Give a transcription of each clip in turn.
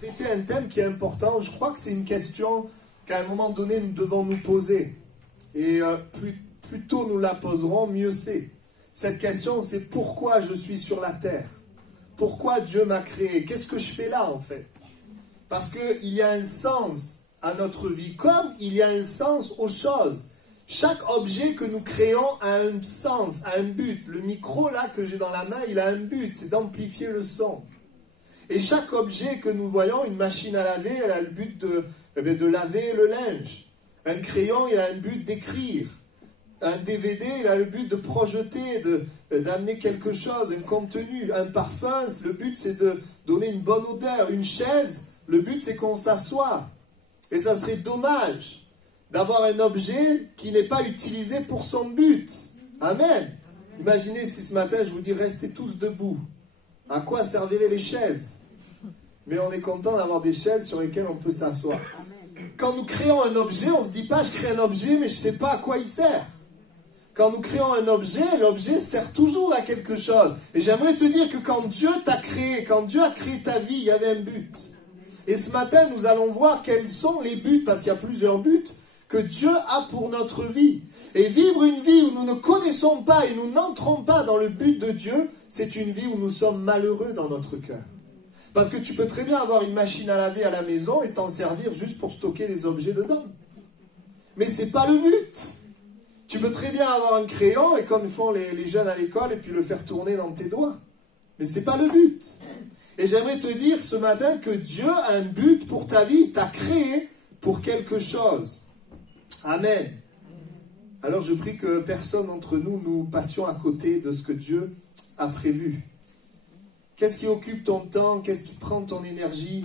Traiter un thème qui est important, je crois que c'est une question qu'à un moment donné nous devons nous poser. Et plus tôt nous la poserons, mieux c'est. Cette question, c'est pourquoi je suis sur la terre? Pourquoi Dieu m'a créé? Qu'est-ce que je fais là en fait? Parce qu'il y a un sens à notre vie, comme il y a un sens aux choses. Chaque objet que nous créons a un sens, a un but. Le micro là que j'ai dans la main, il a un but, c'est d'amplifier le son. Et chaque objet que nous voyons, une machine à laver, elle a le but de laver le linge. Un crayon, il a un but d'écrire. Un DVD, il a le but de projeter, d'amener quelque chose, un contenu. Un parfum, le but c'est de donner une bonne odeur. Une chaise, le but c'est qu'on s'assoie. Et ça serait dommage d'avoir un objet qui n'est pas utilisé pour son but. Amen. Imaginez si ce matin je vous dis restez tous debout. À quoi serviraient les chaises? Mais on est content d'avoir des chaises sur lesquelles on peut s'asseoir. Quand nous créons un objet, on ne se dit pas je crée un objet mais je ne sais pas à quoi il sert. Quand nous créons un objet, l'objet sert toujours à quelque chose. Et j'aimerais te dire que quand Dieu t'a créé, quand Dieu a créé ta vie, il y avait un but. Et ce matin, nous allons voir quels sont les buts, parce qu'il y a plusieurs buts, que Dieu a pour notre vie. Et vivre une vie où nous ne connaissons pas et nous n'entrons pas dans le but de Dieu, c'est une vie où nous sommes malheureux dans notre cœur. Parce que tu peux très bien avoir une machine à laver à la maison et t'en servir juste pour stocker des objets dedans. Mais ce n'est pas le but. Tu peux très bien avoir un crayon, et comme font les jeunes à l'école, et puis le faire tourner dans tes doigts. Mais ce n'est pas le but. Et j'aimerais te dire ce matin que Dieu a un but pour ta vie, il t'a créé pour quelque chose. Amen. Alors je prie que personne d'entre nous, nous passions à côté de ce que Dieu a prévu. Qu'est-ce qui occupe ton temps? Qu'est-ce qui prend ton énergie?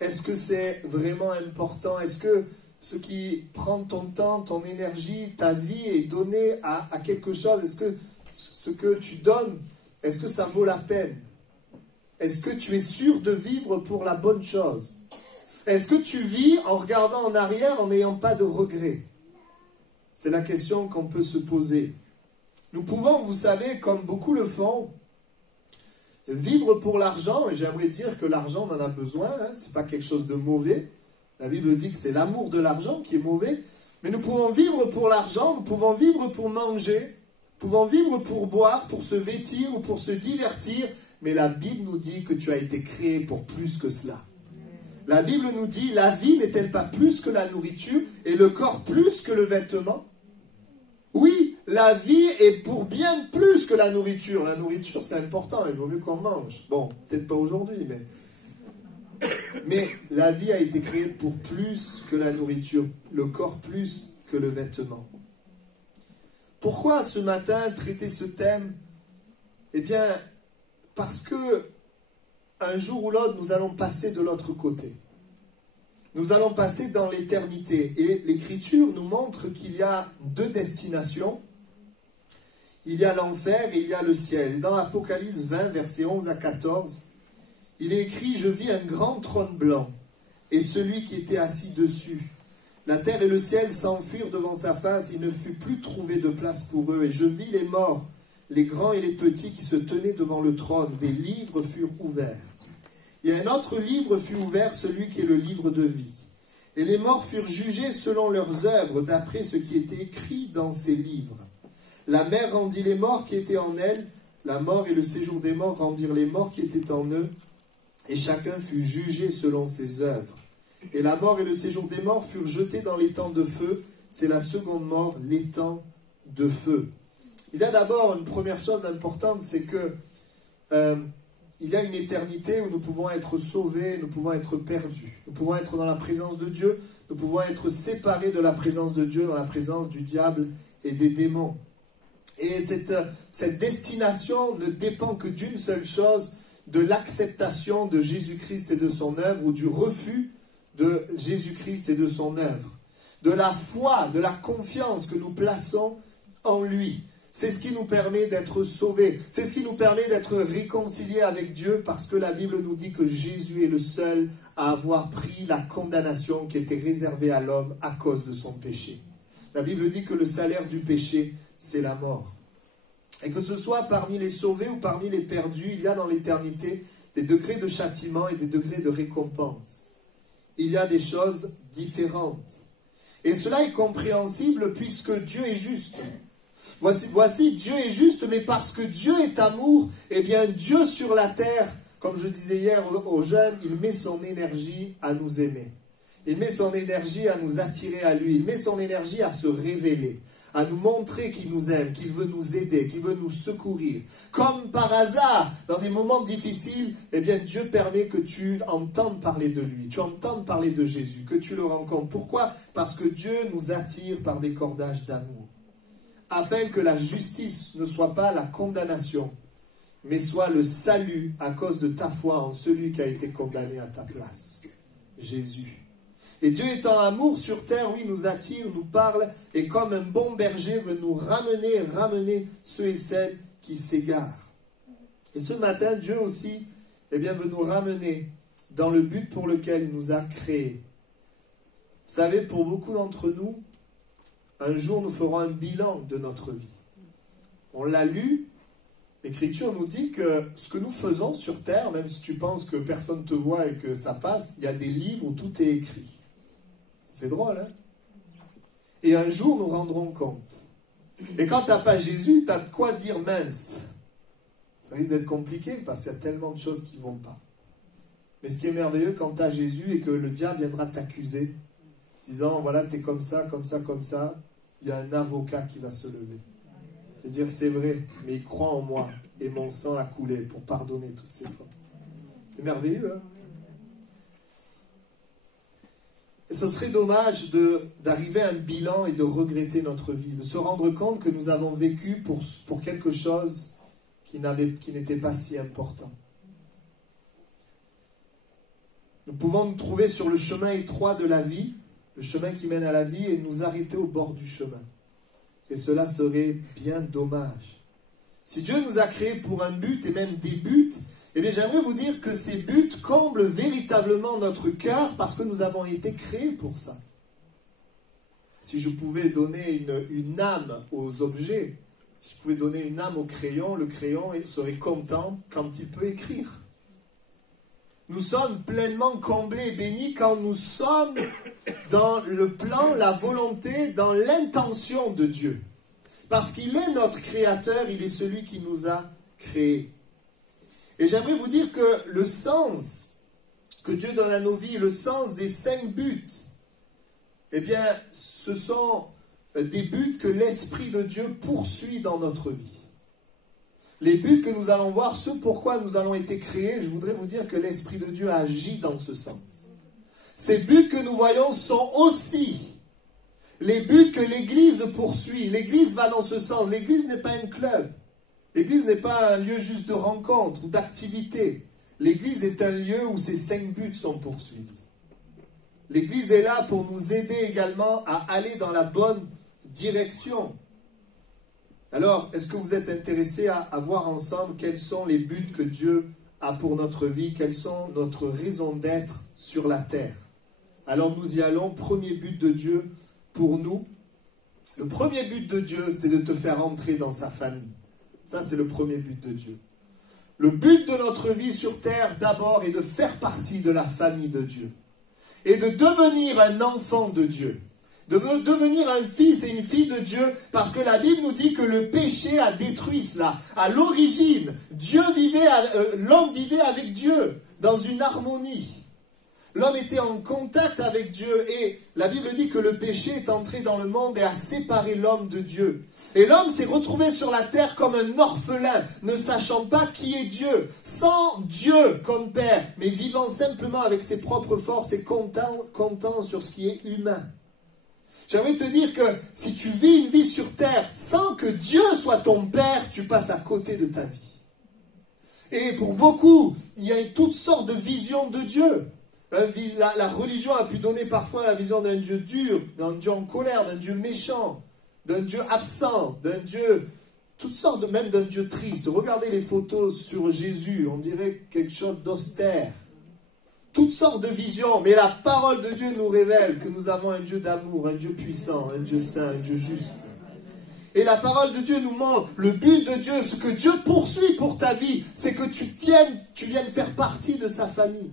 Est-ce que c'est vraiment important? Est-ce que ce qui prend ton temps, ton énergie, ta vie est donné à quelque chose? Est-ce que ce que tu donnes, est-ce que ça vaut la peine? Est-ce que tu es sûr de vivre pour la bonne chose? Est-ce que tu vis en regardant en arrière en n'ayant pas de regrets? C'est la question qu'on peut se poser. Nous pouvons, vous savez, comme beaucoup le font, vivre pour l'argent, et j'aimerais dire que l'argent on en a besoin, hein, ce n'est pas quelque chose de mauvais. La Bible dit que c'est l'amour de l'argent qui est mauvais, mais nous pouvons vivre pour l'argent, nous pouvons vivre pour manger, nous pouvons vivre pour boire, pour se vêtir ou pour se divertir, mais la Bible nous dit que tu as été créé pour plus que cela. La Bible nous dit, la vie n'est-elle pas plus que la nourriture et le corps plus que le vêtement? Oui, la vie est pour bien plus que la nourriture. La nourriture, c'est important, il vaut mieux qu'on mange. Bon, peut-être pas aujourd'hui, mais la vie a été créée pour plus que la nourriture, le corps plus que le vêtement. Pourquoi ce matin traiter ce thème? Eh bien, parce que un jour ou l'autre, nous allons passer de l'autre côté. Nous allons passer dans l'éternité. Et l'Écriture nous montre qu'il y a deux destinations. Il y a l'enfer et il y a le ciel. Et dans Apocalypse 20, versets 11 à 14, il est écrit « Je vis un grand trône blanc, et celui qui était assis dessus. La terre et le ciel s'enfuirent devant sa face, il ne fut plus trouvé de place pour eux. Et je vis les morts, les grands et les petits qui se tenaient devant le trône. Des livres furent ouverts. Et un autre livre fut ouvert, celui qui est le livre de vie. Et les morts furent jugés selon leurs œuvres, d'après ce qui était écrit dans ces livres. La mer rendit les morts qui étaient en elle, la mort et le séjour des morts rendirent les morts qui étaient en eux, et chacun fut jugé selon ses œuvres. Et la mort et le séjour des morts furent jetés dans l'étang de feu. C'est la seconde mort, l'étang de feu. Il y a d'abord une première chose importante, c'est que il y a une éternité où nous pouvons être sauvés, nous pouvons être perdus. Nous pouvons être dans la présence de Dieu, nous pouvons être séparés de la présence de Dieu, dans la présence du diable et des démons. Et cette destination ne dépend que d'une seule chose, de l'acceptation de Jésus-Christ et de son œuvre, ou du refus de Jésus-Christ et de son œuvre. De la foi, de la confiance que nous plaçons en lui. C'est ce qui nous permet d'être sauvés. C'est ce qui nous permet d'être réconciliés avec Dieu, parce que la Bible nous dit que Jésus est le seul à avoir pris la condamnation qui était réservée à l'homme à cause de son péché. La Bible dit que le salaire du péché, c'est la mort. Et que ce soit parmi les sauvés ou parmi les perdus, il y a dans l'éternité des degrés de châtiment et des degrés de récompense. Il y a des choses différentes. Et cela est compréhensible puisque Dieu est juste. Voici, Dieu est juste, mais parce que Dieu est amour, eh bien Dieu sur la terre, comme je disais hier aux jeunes, il met son énergie à nous aimer. Il met son énergie à nous attirer à lui. Il met son énergie à se révéler, à nous montrer qu'il nous aime, qu'il veut nous aider, qu'il veut nous secourir. Comme par hasard, dans des moments difficiles, eh bien Dieu permet que tu entendes parler de lui, tu entendes parler de Jésus, que tu le rencontres. Pourquoi? Parce que Dieu nous attire par des cordages d'amour, afin que la justice ne soit pas la condamnation, mais soit le salut à cause de ta foi en celui qui a été condamné à ta place, Jésus. Et Dieu étant amour sur terre, oui, nous attire, nous parle, et comme un bon berger veut nous ramener ceux et celles qui s'égarent. Et ce matin, Dieu aussi, eh bien, veut nous ramener dans le but pour lequel il nous a créés. Vous savez, pour beaucoup d'entre nous, un jour nous ferons un bilan de notre vie. On l'a lu, l'Écriture nous dit que ce que nous faisons sur terre, même si tu penses que personne te voit et que ça passe, il y a des livres où tout est écrit. Ça fait drôle, hein? Et un jour, nous rendrons compte. Et quand tu n'as pas Jésus, tu as de quoi dire mince. Ça risque d'être compliqué parce qu'il y a tellement de choses qui ne vont pas. Mais ce qui est merveilleux, quand tu as Jésus et que le diable viendra t'accuser, disant, voilà, tu es comme ça, comme ça, comme ça, il y a un avocat qui va se lever. Et dire, c'est vrai, mais il croit en moi et mon sang a coulé pour pardonner toutes ses fautes. C'est merveilleux, hein? Et ce serait dommage d'arriver à un bilan et de regretter notre vie, de se rendre compte que nous avons vécu pour quelque chose qui n'était pas si important. Nous pouvons nous trouver sur le chemin étroit de la vie, le chemin qui mène à la vie, et nous arrêter au bord du chemin. Et cela serait bien dommage. Si Dieu nous a créés pour un but, et même des buts, eh bien j'aimerais vous dire que ces buts comblent véritablement notre cœur parce que nous avons été créés pour ça. Si je pouvais donner une âme aux objets, si je pouvais donner une âme au crayon, le crayon serait content quand il peut écrire. Nous sommes pleinement comblés et bénis quand nous sommes dans le plan, la volonté, dans l'intention de Dieu. Parce qu'il est notre créateur, il est celui qui nous a créés. Et j'aimerais vous dire que le sens que Dieu donne à nos vies, le sens des 5 buts, eh bien, ce sont des buts que l'Esprit de Dieu poursuit dans notre vie. Les buts que nous allons voir, ce pourquoi nous allons été créés, je voudrais vous dire que l'Esprit de Dieu agit dans ce sens. Ces buts que nous voyons sont aussi les buts que l'Église poursuit. L'Église va dans ce sens. L'Église n'est pas un club. L'Église n'est pas un lieu juste de rencontre ou d'activité. L'Église est un lieu où ces 5 buts sont poursuivis. L'Église est là pour nous aider également à aller dans la bonne direction. Alors, est-ce que vous êtes intéressés à voir ensemble quels sont les buts que Dieu a pour notre vie, quelles sont notre raison d'être sur la terre? Alors nous y allons. Premier but de Dieu pour nous. Le premier but de Dieu, c'est de te faire entrer dans sa famille. Ça, c'est le premier but de Dieu. Le but de notre vie sur terre, d'abord, est de faire partie de la famille de Dieu. Et de devenir un enfant de Dieu. De devenir un fils et une fille de Dieu, parce que la Bible nous dit que le péché a détruit cela. À l'origine, l'homme vivait avec Dieu, dans une harmonie. L'homme était en contact avec Dieu et la Bible dit que le péché est entré dans le monde et a séparé l'homme de Dieu. Et l'homme s'est retrouvé sur la terre comme un orphelin, ne sachant pas qui est Dieu, sans Dieu comme Père, mais vivant simplement avec ses propres forces et comptant sur ce qui est humain. J'aimerais te dire que si tu vis une vie sur terre sans que Dieu soit ton Père, tu passes à côté de ta vie. Et pour beaucoup, il y a toutes sortes de visions de Dieu. La religion a pu donner parfois la vision d'un Dieu dur, d'un Dieu en colère, d'un Dieu méchant, d'un Dieu absent, d'un Dieu, toutes sortes, même d'un Dieu triste. Regardez les photos sur Jésus, on dirait quelque chose d'austère. Toutes sortes de visions, mais la parole de Dieu nous révèle que nous avons un Dieu d'amour, un Dieu puissant, un Dieu saint, un Dieu juste. Et la parole de Dieu nous montre, le but de Dieu, ce que Dieu poursuit pour ta vie, c'est que tu viennes faire partie de sa famille.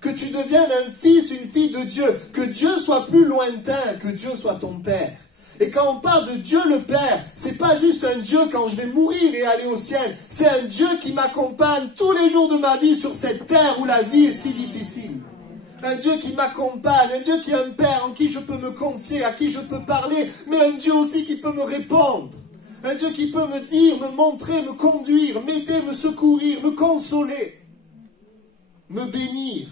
Que tu deviennes un fils, une fille de Dieu. Que Dieu soit plus lointain, que Dieu soit ton Père. Et quand on parle de Dieu le Père, c'est pas juste un Dieu quand je vais mourir et aller au ciel. C'est un Dieu qui m'accompagne tous les jours de ma vie sur cette terre où la vie est si difficile. Un Dieu qui m'accompagne, un Dieu qui est un Père en qui je peux me confier, à qui je peux parler, mais un Dieu aussi qui peut me répondre. Un Dieu qui peut me dire, me montrer, me conduire, m'aider, me secourir, me consoler, me bénir.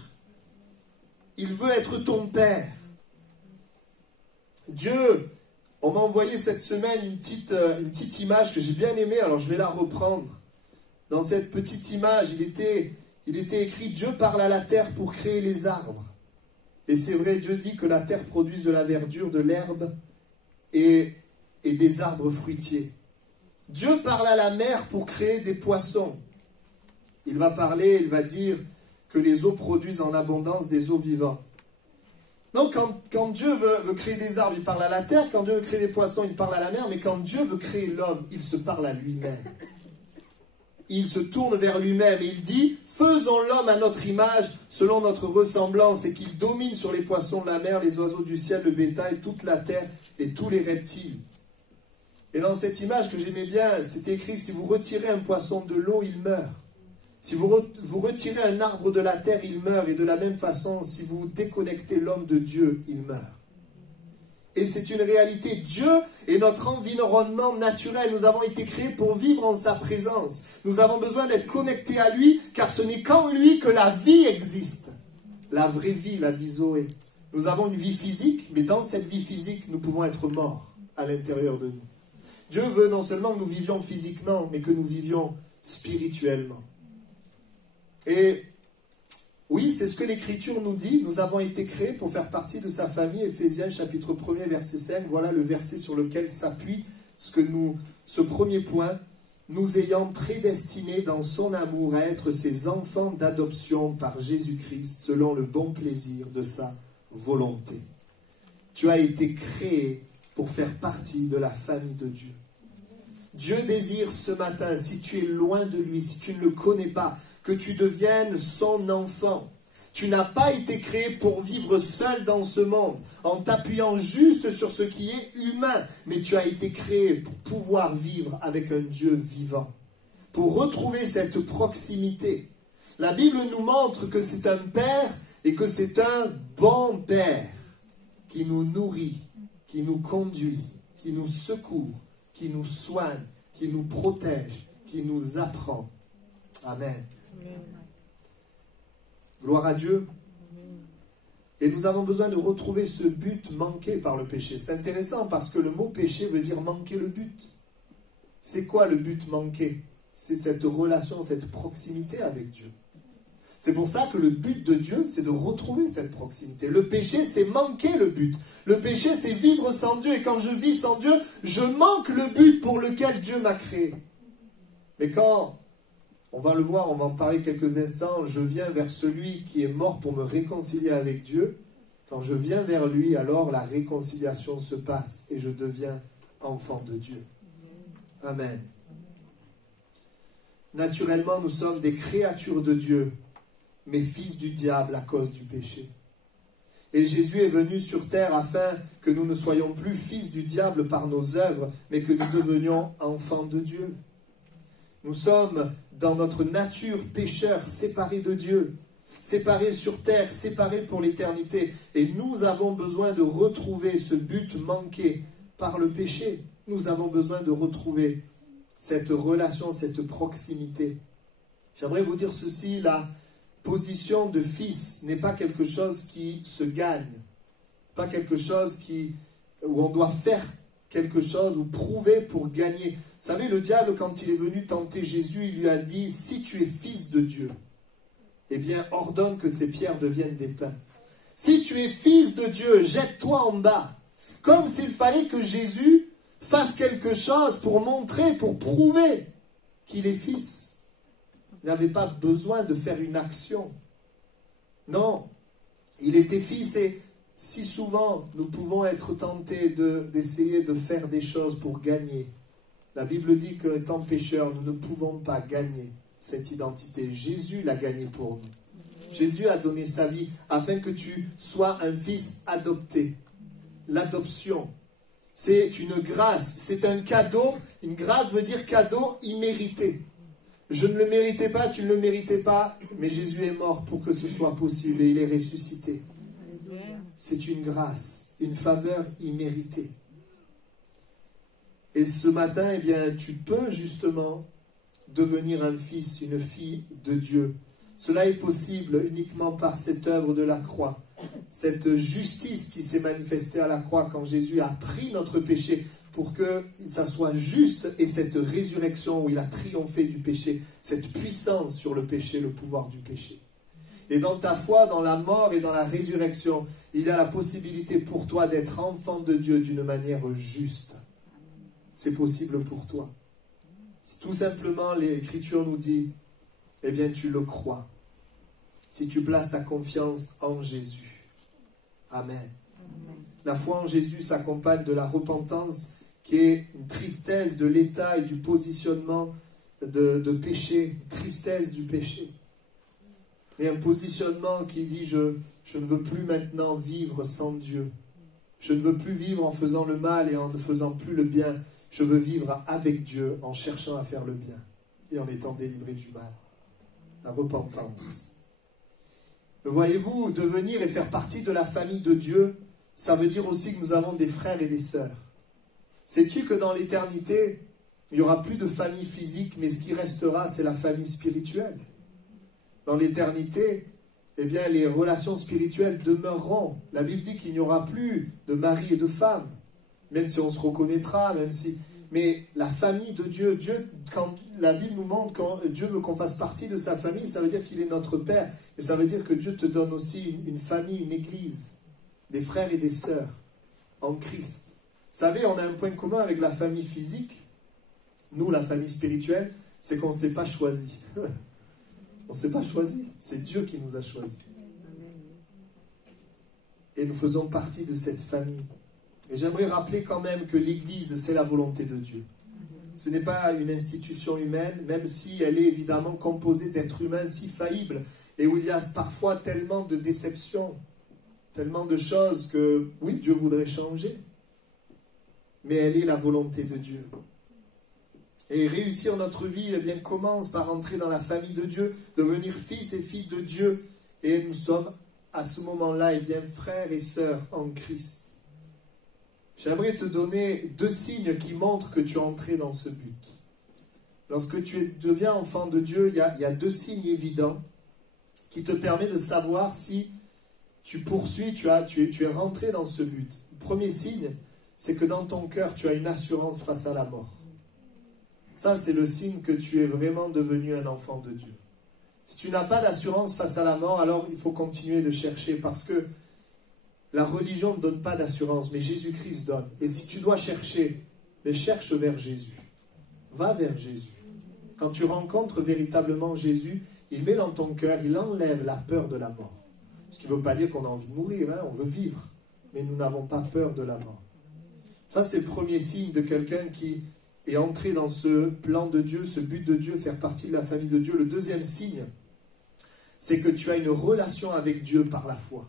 Il veut être ton Père. Dieu, on m'a envoyé cette semaine une petite image que j'ai bien aimée, alors je vais la reprendre. Dans cette petite image, il était écrit « Dieu parle à la terre pour créer les arbres ». Et c'est vrai, Dieu dit que la terre produise de la verdure, de l'herbe et des arbres fruitiers. Dieu parle à la mer pour créer des poissons. Il va parler, il va dire que les eaux produisent en abondance des eaux vivantes. Donc quand Dieu veut créer des arbres, il parle à la terre. Quand Dieu veut créer des poissons, il parle à la mer. Mais quand Dieu veut créer l'homme, il se parle à lui-même. Il se tourne vers lui-même et il dit « Faisons l'homme à notre image, selon notre ressemblance, et qu'il domine sur les poissons de la mer, les oiseaux du ciel, le bétail, toute la terre et tous les reptiles. » Et dans cette image que j'aimais bien, c'était écrit « Si vous retirez un poisson de l'eau, il meurt. Si vous retirez un arbre de la terre, il meurt. Et de la même façon, si vous déconnectez l'homme de Dieu, il meurt. » Et c'est une réalité. Dieu est notre environnement naturel. Nous avons été créés pour vivre en sa présence. Nous avons besoin d'être connectés à lui, car ce n'est qu'en lui que la vie existe. La vraie vie, la vie Zoé. Nous avons une vie physique, mais dans cette vie physique, nous pouvons être morts à l'intérieur de nous. Dieu veut non seulement que nous vivions physiquement, mais que nous vivions spirituellement. Et oui, c'est ce que l'Écriture nous dit. Nous avons été créés pour faire partie de sa famille. Éphésiens chapitre 1er, verset 5. Voilà le verset sur lequel s'appuie ce premier point. Nous ayant prédestinés dans son amour à être ses enfants d'adoption par Jésus-Christ, selon le bon plaisir de sa volonté. Tu as été créé pour faire partie de la famille de Dieu. Dieu désire ce matin, si tu es loin de lui, si tu ne le connais pas, que tu deviennes son enfant. Tu n'as pas été créé pour vivre seul dans ce monde, en t'appuyant juste sur ce qui est humain, mais tu as été créé pour pouvoir vivre avec un Dieu vivant, pour retrouver cette proximité. La Bible nous montre que c'est un Père et que c'est un bon Père qui nous nourrit, qui nous conduit, qui nous secourt, qui nous soigne, qui nous protège, qui nous apprend. Amen. Gloire à Dieu. Et nous avons besoin de retrouver ce but manqué par le péché. C'est intéressant parce que le mot péché veut dire manquer le but. C'est quoi le but manqué? C'est cette relation, cette proximité avec Dieu. C'est pour ça que le but de Dieu, c'est de retrouver cette proximité. Le péché, c'est manquer le but. Le péché, c'est vivre sans Dieu. Et quand je vis sans Dieu, je manque le but pour lequel Dieu m'a créé. Mais quand, on va le voir, on va en parler quelques instants, je viens vers celui qui est mort pour me réconcilier avec Dieu. Quand je viens vers lui, alors la réconciliation se passe et je deviens enfant de Dieu. Amen. Naturellement, nous sommes des créatures de Dieu, mais fils du diable à cause du péché. Et Jésus est venu sur terre afin que nous ne soyons plus fils du diable par nos œuvres, mais que nous devenions enfants de Dieu. Nous sommes dans notre nature pécheurs, séparés de Dieu, séparés sur terre, séparés pour l'éternité. Et nous avons besoin de retrouver ce but manqué par le péché. Nous avons besoin de retrouver cette relation, cette proximité. J'aimerais vous dire ceci, la position de fils n'est pas quelque chose qui se gagne, pas quelque chose où on doit faire quelque chose ou prouver pour gagner. Vous savez, le diable, quand il est venu tenter Jésus, il lui a dit « Si tu es fils de Dieu, eh bien, ordonne que ces pierres deviennent des pains. Si tu es fils de Dieu, jette-toi en bas. » Comme s'il fallait que Jésus fasse quelque chose pour montrer, pour prouver qu'il est fils. Il n'avait pas besoin de faire une action. Non, il était fils et si souvent nous pouvons être tentés d'essayer de faire des choses pour gagner, la Bible dit qu'étant pécheurs, nous ne pouvons pas gagner cette identité. Jésus l'a gagnée pour nous. Jésus a donné sa vie afin que tu sois un fils adopté. L'adoption, c'est une grâce, c'est un cadeau. Une grâce veut dire cadeau immérité. Je ne le méritais pas, tu ne le méritais pas, mais Jésus est mort pour que ce soit possible et il est ressuscité. C'est une grâce, une faveur imméritée. Et ce matin, eh bien, tu peux justement devenir un fils, une fille de Dieu. Cela est possible uniquement par cette œuvre de la croix. Cette justice qui s'est manifestée à la croix quand Jésus a pris notre péché pour que ça soit juste, et cette résurrection où il a triomphé du péché, cette puissance sur le péché, le pouvoir du péché. Et dans ta foi, dans la mort et dans la résurrection, il y a la possibilité pour toi d'être enfant de Dieu d'une manière juste. C'est possible pour toi. Tout simplement, l'Écriture nous dit, eh bien tu le crois. Si tu places ta confiance en Jésus. Amen. Amen. La foi en Jésus s'accompagne de la repentance qui est une tristesse de l'état et du positionnement de péché, une tristesse du péché. Et un positionnement qui dit je ne veux plus maintenant vivre sans Dieu. Je ne veux plus vivre en faisant le mal et en ne faisant plus le bien. Je veux vivre avec Dieu en cherchant à faire le bien et en étant délivré du mal. La repentance. Mais voyez-vous, devenir et faire partie de la famille de Dieu, ça veut dire aussi que nous avons des frères et des sœurs. Sais-tu que dans l'éternité, il n'y aura plus de famille physique, mais ce qui restera, c'est la famille spirituelle. Dans l'éternité, eh bien, les relations spirituelles demeureront. La Bible dit qu'il n'y aura plus de mari et de femme, même si on se reconnaîtra, même si... Mais la famille de Dieu, quand la Bible nous montre quand Dieu veut qu'on fasse partie de sa famille, ça veut dire qu'il est notre Père. Et ça veut dire que Dieu te donne aussi une famille, une église, des frères et des sœurs en Christ. Vous savez, on a un point commun avec la famille physique. Nous, la famille spirituelle, c'est qu'on ne s'est pas choisi. On ne s'est pas choisi. C'est Dieu qui nous a choisis. Et nous faisons partie de cette famille. Et j'aimerais rappeler quand même que l'Église, c'est la volonté de Dieu. Ce n'est pas une institution humaine, même si elle est évidemment composée d'êtres humains si faillibles, et où il y a parfois tellement de déceptions, tellement de choses que, oui, Dieu voudrait changer, mais elle est la volonté de Dieu. Et réussir notre vie, eh bien, commence par entrer dans la famille de Dieu, devenir fils et filles de Dieu, et nous sommes à ce moment-là, eh bien, frères et sœurs en Christ. J'aimerais te donner 2 signes qui montrent que tu es entré dans ce but. Lorsque tu deviens enfant de Dieu, il y a 2 signes évidents qui te permettent de savoir si tu poursuis, tu es rentré dans ce but. Le premier signe, c'est que dans ton cœur, tu as une assurance face à la mort. Ça, c'est le signe que tu es vraiment devenu un enfant de Dieu. Si tu n'as pas d'assurance face à la mort, alors il faut continuer de chercher parce que la religion ne donne pas d'assurance, mais Jésus-Christ donne. Et si tu dois chercher, mais cherche vers Jésus. Va vers Jésus. Quand tu rencontres véritablement Jésus, il met dans ton cœur, il enlève la peur de la mort. Ce qui ne veut pas dire qu'on a envie de mourir, hein, on veut vivre. Mais nous n'avons pas peur de la mort. Ça, c'est le premier signe de quelqu'un qui est entré dans ce plan de Dieu, ce but de Dieu, faire partie de la famille de Dieu. Le deuxième signe, c'est que tu as une relation avec Dieu par la foi.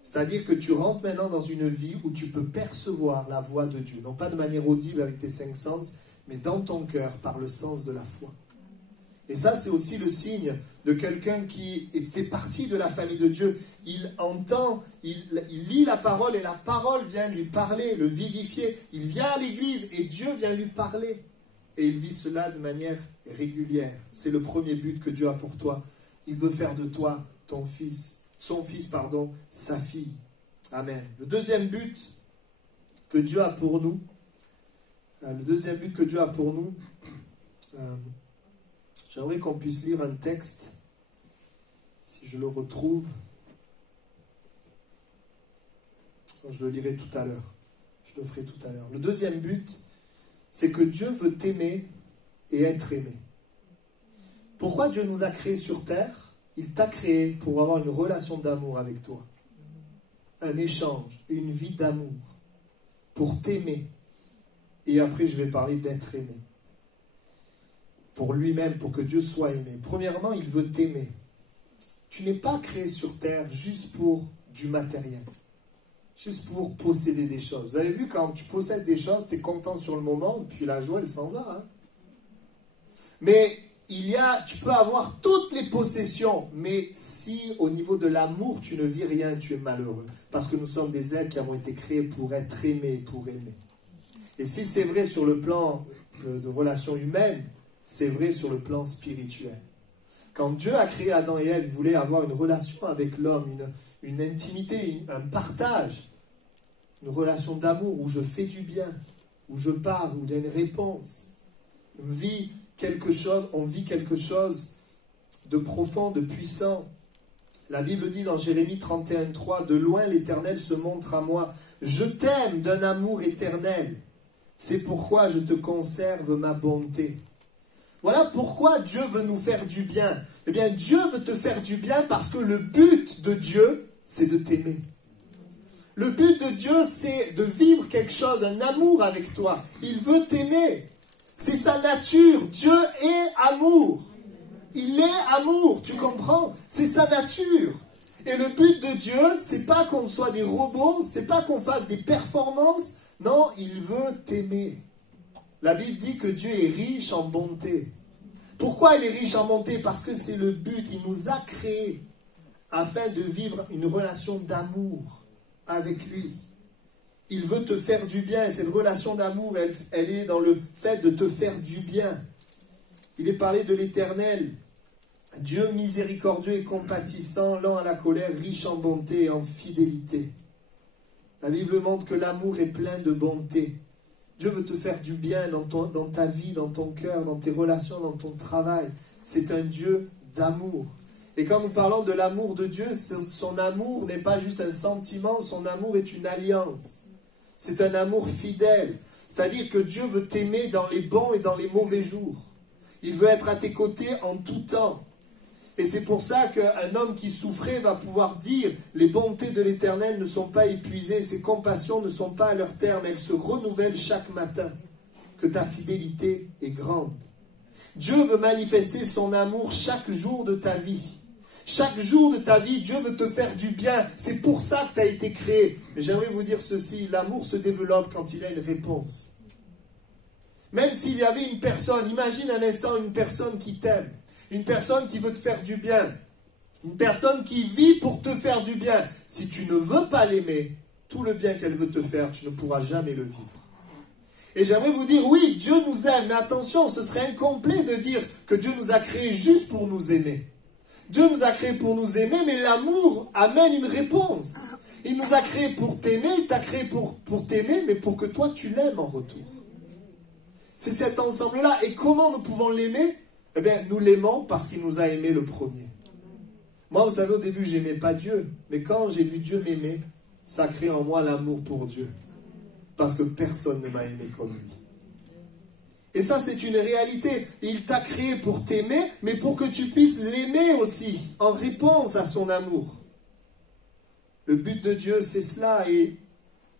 C'est-à-dire que tu rentres maintenant dans une vie où tu peux percevoir la voix de Dieu. Non pas de manière audible avec tes 5 sens, mais dans ton cœur par le sens de la foi. Et ça, c'est aussi le signe de quelqu'un qui fait partie de la famille de Dieu. Il entend, il lit la parole et la parole vient lui parler, le vivifier. Il vient à l'église et Dieu vient lui parler. Et il vit cela de manière régulière. C'est le premier but que Dieu a pour toi. Il veut faire de toi ton fils. Son fils, sa fille. Amen. Le deuxième but que Dieu a pour nous, j'aimerais qu'on puisse lire un texte, si je le retrouve. Je le lirai tout à l'heure. Je le ferai tout à l'heure. Le deuxième but, c'est que Dieu veut t'aimer et être aimé. Pourquoi Dieu nous a créés sur terre ? Il t'a créé pour avoir une relation d'amour avec toi. un échange, une vie d'amour pour t'aimer. Et après, je vais parler d'être aimé. Pour lui-même, pour que Dieu soit aimé. Premièrement, il veut t'aimer. Tu n'es pas créé sur terre juste pour du matériel. Juste pour posséder des choses. Vous avez vu, quand tu possèdes des choses, tu es content sur le moment, puis la joie, elle s'en va. Hein? Mais tu peux avoir toutes les possessions, mais si au niveau de l'amour, tu ne vis rien, tu es malheureux. Parce que nous sommes des êtres qui avons été créés pour être aimés, pour aimer. Et si c'est vrai sur le plan de relations humaines, c'est vrai sur le plan spirituel. Quand Dieu a créé Adam et Ève, il voulait avoir une relation avec l'homme, une intimité, un partage, une relation d'amour où je fais du bien, où je parle, où il y a une réponse. On vit quelque chose de profond, de puissant. La Bible dit dans Jérémie 31:3, « De loin l'Éternel se montre à moi. Je t'aime d'un amour éternel. C'est pourquoi je te conserve ma bonté. » Voilà pourquoi Dieu veut nous faire du bien. Eh bien, Dieu veut te faire du bien parce que le but de Dieu, c'est de t'aimer. Le but de Dieu, c'est de vivre quelque chose, un amour avec toi. Il veut t'aimer. C'est sa nature. Dieu est amour. Il est amour, tu comprends? C'est sa nature. Et le but de Dieu, c'est pas qu'on soit des robots, c'est pas qu'on fasse des performances. Non, il veut t'aimer. La Bible dit que Dieu est riche en bonté. Pourquoi il est riche en bonté? Parce que c'est le but. Il nous a créés afin de vivre une relation d'amour avec lui. Il veut te faire du bien. Et cette relation d'amour, elle est dans le fait de te faire du bien. Il est parlé de l'Éternel. Dieu miséricordieux et compatissant, lent à la colère, riche en bonté et en fidélité. La Bible montre que l'amour est plein de bonté. Dieu veut te faire du bien dans ta vie, dans ton cœur, dans tes relations, dans ton travail. C'est un Dieu d'amour. Et quand nous parlons de l'amour de Dieu, son amour n'est pas juste un sentiment, son amour est une alliance. C'est un amour fidèle. C'est-à-dire que Dieu veut t'aimer dans les bons et dans les mauvais jours. Il veut être à tes côtés en tout temps. Et c'est pour ça qu'un homme qui souffrait va pouvoir dire « Les bontés de l'Éternel ne sont pas épuisées, ses compassions ne sont pas à leur terme, elles se renouvellent chaque matin, que ta fidélité est grande. » Dieu veut manifester son amour chaque jour de ta vie. Chaque jour de ta vie, Dieu veut te faire du bien. C'est pour ça que tu as été créé. Mais j'aimerais vous dire ceci, l'amour se développe quand il a une réponse. Même s'il y avait une personne, imagine un instant une personne qui t'aime. Une personne qui veut te faire du bien. Une personne qui vit pour te faire du bien. Si tu ne veux pas l'aimer, tout le bien qu'elle veut te faire, tu ne pourras jamais le vivre. Et j'aimerais vous dire, oui, Dieu nous aime. Mais attention, ce serait incomplet de dire que Dieu nous a créés juste pour nous aimer. Dieu nous a créés pour nous aimer, mais l'amour amène une réponse. Il nous a créés pour t'aimer, il t'a créé pour t'aimer, mais pour que toi tu l'aimes en retour. C'est cet ensemble-là. Et comment nous pouvons l'aimer? Eh bien, nous l'aimons parce qu'il nous a aimés le premier. Moi, vous savez, au début, je n'aimais pas Dieu. Mais quand j'ai vu Dieu m'aimer, ça a créé en moi l'amour pour Dieu. Parce que personne ne m'a aimé comme lui. Et ça, c'est une réalité. Il t'a créé pour t'aimer, mais pour que tu puisses l'aimer aussi, en réponse à son amour. Le but de Dieu, c'est cela. Et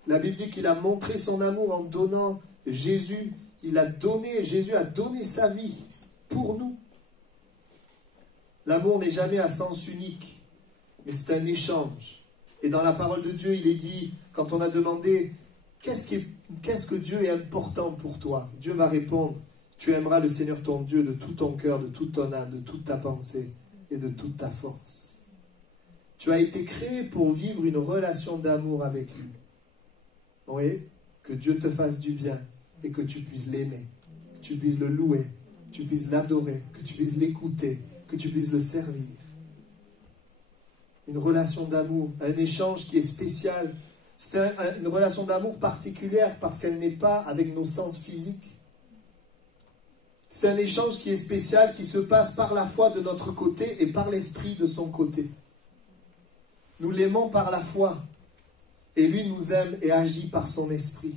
la Bible dit qu'il a montré son amour en donnant Jésus. Jésus a donné sa vie pour nous. L'amour n'est jamais à sens unique, mais c'est un échange. Et dans la parole de Dieu, il est dit, quand on a demandé, qu'est-ce que Dieu est important pour toi? Dieu va répondre, tu aimeras le Seigneur ton Dieu de tout ton cœur, de toute ton âme, de toute ta pensée et de toute ta force. Tu as été créé pour vivre une relation d'amour avec lui. Oui, que Dieu te fasse du bien et que tu puisses l'aimer, que tu puisses le louer, que tu puisses l'adorer, que tu puisses l'écouter, que tu puisses le servir. Une relation d'amour, un échange qui est spécial. C'est une relation d'amour particulière parce qu'elle n'est pas avec nos sens physiques. C'est un échange qui est spécial, qui se passe par la foi de notre côté et par l'esprit de son côté. Nous l'aimons par la foi et lui nous aime et agit par son esprit.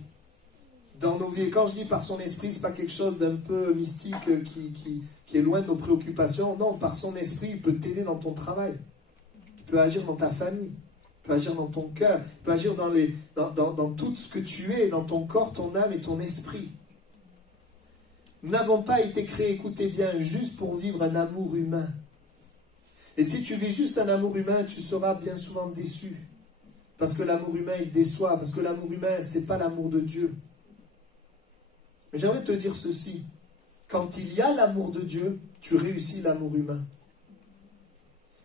Dans nos vies, et quand je dis par son esprit, ce n'est pas quelque chose d'un peu mystique qui est loin de nos préoccupations. Non, par son esprit, il peut t'aider dans ton travail. Il peut agir dans ta famille. Il peut agir dans ton cœur. Il peut agir dans tout ce que tu es, dans ton corps, ton âme et ton esprit. Nous n'avons pas été créés, écoutez bien, juste pour vivre un amour humain. Et si tu vis juste un amour humain, tu seras bien souvent déçu. Parce que l'amour humain, il déçoit. Parce que l'amour humain, ce n'est pas l'amour de Dieu. Mais j'aimerais te dire ceci. Quand il y a l'amour de Dieu, tu réussis l'amour humain.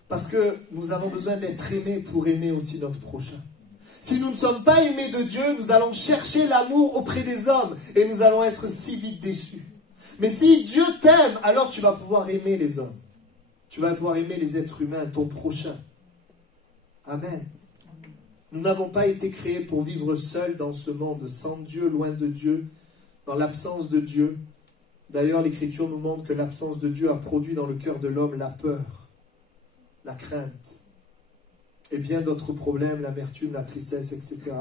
Parce que nous avons besoin d'être aimés pour aimer aussi notre prochain. Si nous ne sommes pas aimés de Dieu, nous allons chercher l'amour auprès des hommes et nous allons être si vite déçus. Mais si Dieu t'aime, alors tu vas pouvoir aimer les hommes. Tu vas pouvoir aimer les êtres humains, ton prochain. Amen. Nous n'avons pas été créés pour vivre seuls dans ce monde, sans Dieu, loin de Dieu, dans l'absence de Dieu. D'ailleurs, l'Écriture nous montre que l'absence de Dieu a produit dans le cœur de l'homme la peur, la crainte, et bien d'autres problèmes, l'amertume, la tristesse, etc.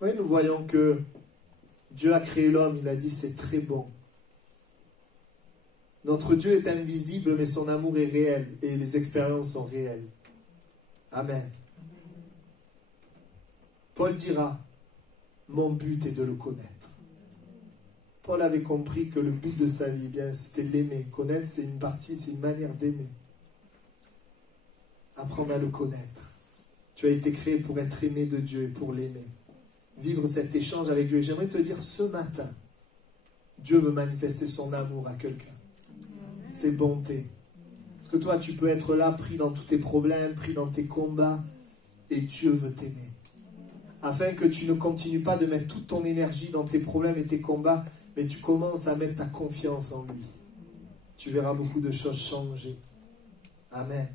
Oui, nous voyons que Dieu a créé l'homme, il a dit c'est très bon. Notre Dieu est invisible, mais son amour est réel, et les expériences sont réelles. Amen. Paul dira, mon but est de le connaître. Paul avait compris que le but de sa vie, bien, c'était l'aimer. Connaître, c'est une partie, c'est une manière d'aimer. Apprendre à le connaître. Tu as été créé pour être aimé de Dieu et pour l'aimer. Vivre cet échange avec Dieu. Et j'aimerais te dire, ce matin, Dieu veut manifester son amour à quelqu'un. Ses bontés. Parce que toi, tu peux être là, pris dans tous tes problèmes, pris dans tes combats, et Dieu veut t'aimer. Afin que tu ne continues pas de mettre toute ton énergie dans tes problèmes et tes combats, mais tu commences à mettre ta confiance en lui. Tu verras beaucoup de choses changer. Amen.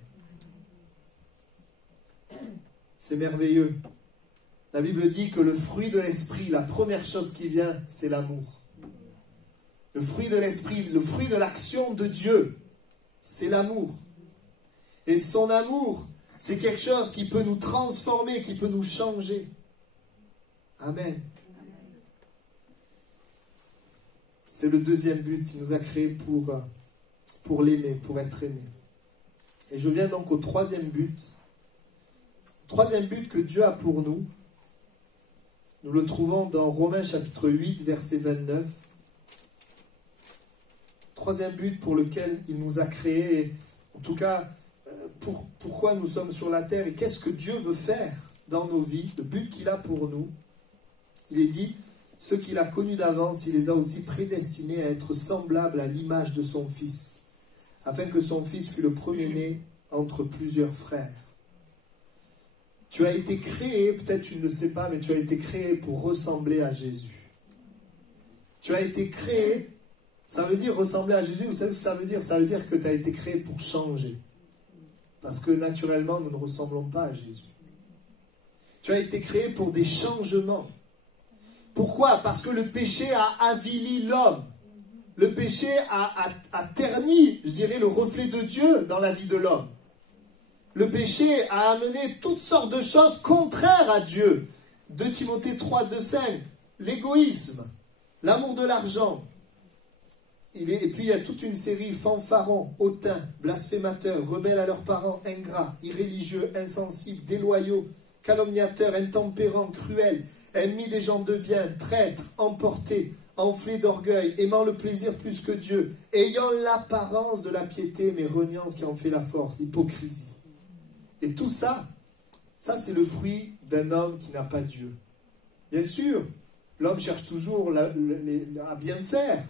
C'est merveilleux. La Bible dit que le fruit de l'esprit, la première chose qui vient, c'est l'amour. Le fruit de l'esprit, le fruit de l'action de Dieu, c'est l'amour. Et son amour, c'est quelque chose qui peut nous transformer, qui peut nous changer. Amen. C'est le deuxième but. Il nous a créés pour l'aimer, pour être aimé. Et je viens donc au troisième but. Troisième but que Dieu a pour nous. Nous le trouvons dans Romains chapitre 8, verset 29. Troisième but pour lequel il nous a créés. En tout cas, pourquoi nous sommes sur la terre et qu'est-ce que Dieu veut faire dans nos vies. Le but qu'il a pour nous. Il est dit, ceux qu'il a connus d'avance, il les a aussi prédestinés à être semblables à l'image de son Fils, afin que son Fils fût le premier-né entre plusieurs frères. Tu as été créé, peut-être tu ne le sais pas, mais tu as été créé pour ressembler à Jésus. Tu as été créé, ça veut dire ressembler à Jésus, vous savez ce que ça veut dire? Ça veut dire que tu as été créé pour changer. Parce que naturellement, nous ne ressemblons pas à Jésus. Tu as été créé pour des changements. Pourquoi? Parce que le péché a avili l'homme. Le péché a terni, je dirais, le reflet de Dieu dans la vie de l'homme. Le péché a amené toutes sortes de choses contraires à Dieu. 2 Timothée 3, 2, 5, l'égoïsme, l'amour de l'argent. Et puis il y a toute une série, fanfarons, hautains, blasphémateurs, rebelles à leurs parents, ingrats, irréligieux, insensibles, déloyaux, calomniateurs, intempérants, cruels, ennemis des gens de bien, traîtres, emportés, enflés d'orgueil, aimant le plaisir plus que Dieu, ayant l'apparence de la piété, mais reniant ce qui en fait la force, l'hypocrisie. Et tout ça, c'est le fruit d'un homme qui n'a pas Dieu. Bien sûr, l'homme cherche toujours à bien faire.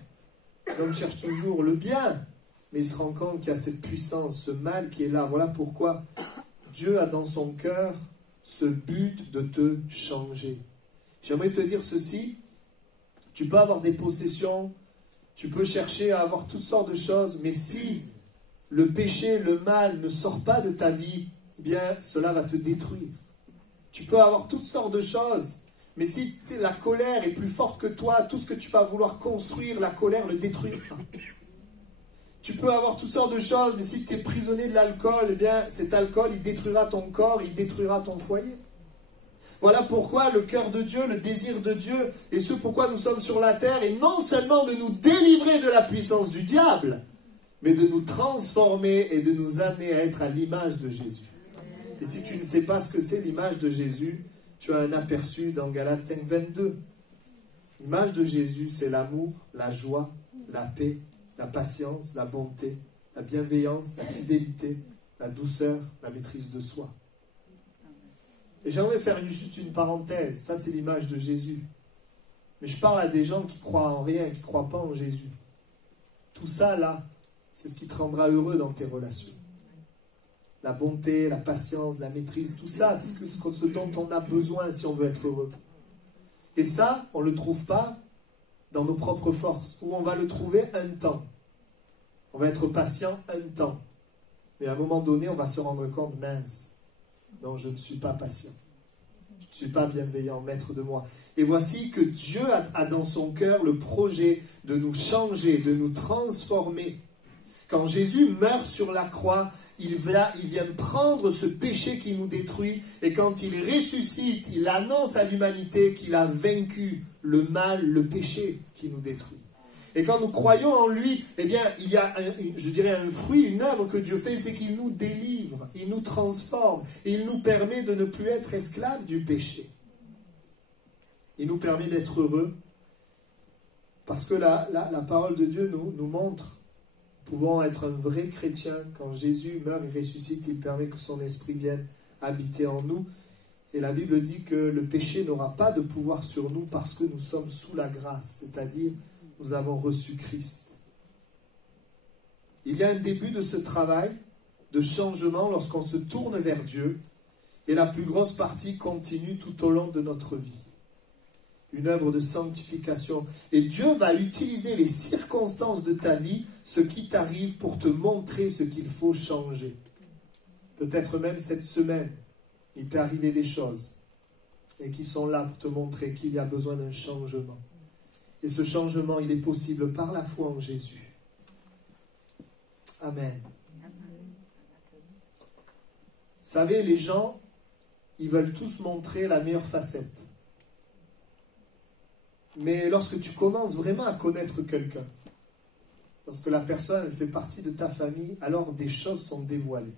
L'homme cherche toujours le bien. Mais il se rend compte qu'il y a cette puissance, ce mal qui est là. Voilà pourquoi Dieu a dans son cœur ce but de te changer. J'aimerais te dire ceci. Tu peux avoir des possessions. Tu peux chercher à avoir toutes sortes de choses. Mais si le péché, le mal ne sort pas de ta vie, eh bien, cela va te détruire. Tu peux avoir toutes sortes de choses, mais si la colère est plus forte que toi, tout ce que tu vas vouloir construire, la colère le détruira. Tu peux avoir toutes sortes de choses, mais si tu es prisonnier de l'alcool, eh bien, cet alcool, il détruira ton corps, il détruira ton foyer. Voilà pourquoi le cœur de Dieu, le désir de Dieu, et ce pourquoi nous sommes sur la terre, est non seulement de nous délivrer de la puissance du diable, mais de nous transformer et de nous amener à être à l'image de Jésus. Et si tu ne sais pas ce que c'est l'image de Jésus, tu as un aperçu dans Galates 5, 22. L'image de Jésus, c'est l'amour, la joie, la paix, la patience, la bonté, la bienveillance, la fidélité, la douceur, la maîtrise de soi. Et j'aimerais faire juste une parenthèse. Ça, c'est l'image de Jésus. Mais je parle à des gens qui croient en rien, qui ne croient pas en Jésus. Tout ça, là, c'est ce qui te rendra heureux dans tes relations. La bonté, la patience, la maîtrise, tout ça, c'est ce dont on a besoin si on veut être heureux. Et ça, on ne le trouve pas dans nos propres forces, ou on va le trouver un temps. On va être patient un temps. Mais à un moment donné, on va se rendre compte, mince, non, je ne suis pas patient. Je ne suis pas bienveillant, maître de moi. Et voici que Dieu a dans son cœur le projet de nous changer, de nous transformer. Quand Jésus meurt sur la croix, il vient prendre ce péché qui nous détruit. Et quand il ressuscite, il annonce à l'humanité qu'il a vaincu le mal, le péché qui nous détruit. Et quand nous croyons en lui, eh bien, il y a, un fruit, une œuvre que Dieu fait, c'est qu'il nous délivre, il nous transforme, il nous permet de ne plus être esclaves du péché. Il nous permet d'être heureux, parce que la parole de Dieu nous montre, nous pouvons être un vrai chrétien, quand Jésus meurt et ressuscite, il permet que son esprit vienne habiter en nous. Et la Bible dit que le péché n'aura pas de pouvoir sur nous parce que nous sommes sous la grâce, c'est-à-dire nous avons reçu Christ. Il y a un début de ce travail de changement lorsqu'on se tourne vers Dieu et la plus grosse partie continue tout au long de notre vie. Une œuvre de sanctification. Et Dieu va utiliser les circonstances de ta vie, ce qui t'arrive, pour te montrer ce qu'il faut changer. Peut-être même cette semaine, il t'est arrivé des choses et qui sont là pour te montrer qu'il y a besoin d'un changement. Et ce changement, il est possible par la foi en Jésus. Amen. Vous savez, les gens, ils veulent tous montrer la meilleure facette. Mais lorsque tu commences vraiment à connaître quelqu'un, lorsque la personne elle fait partie de ta famille, alors des choses sont dévoilées.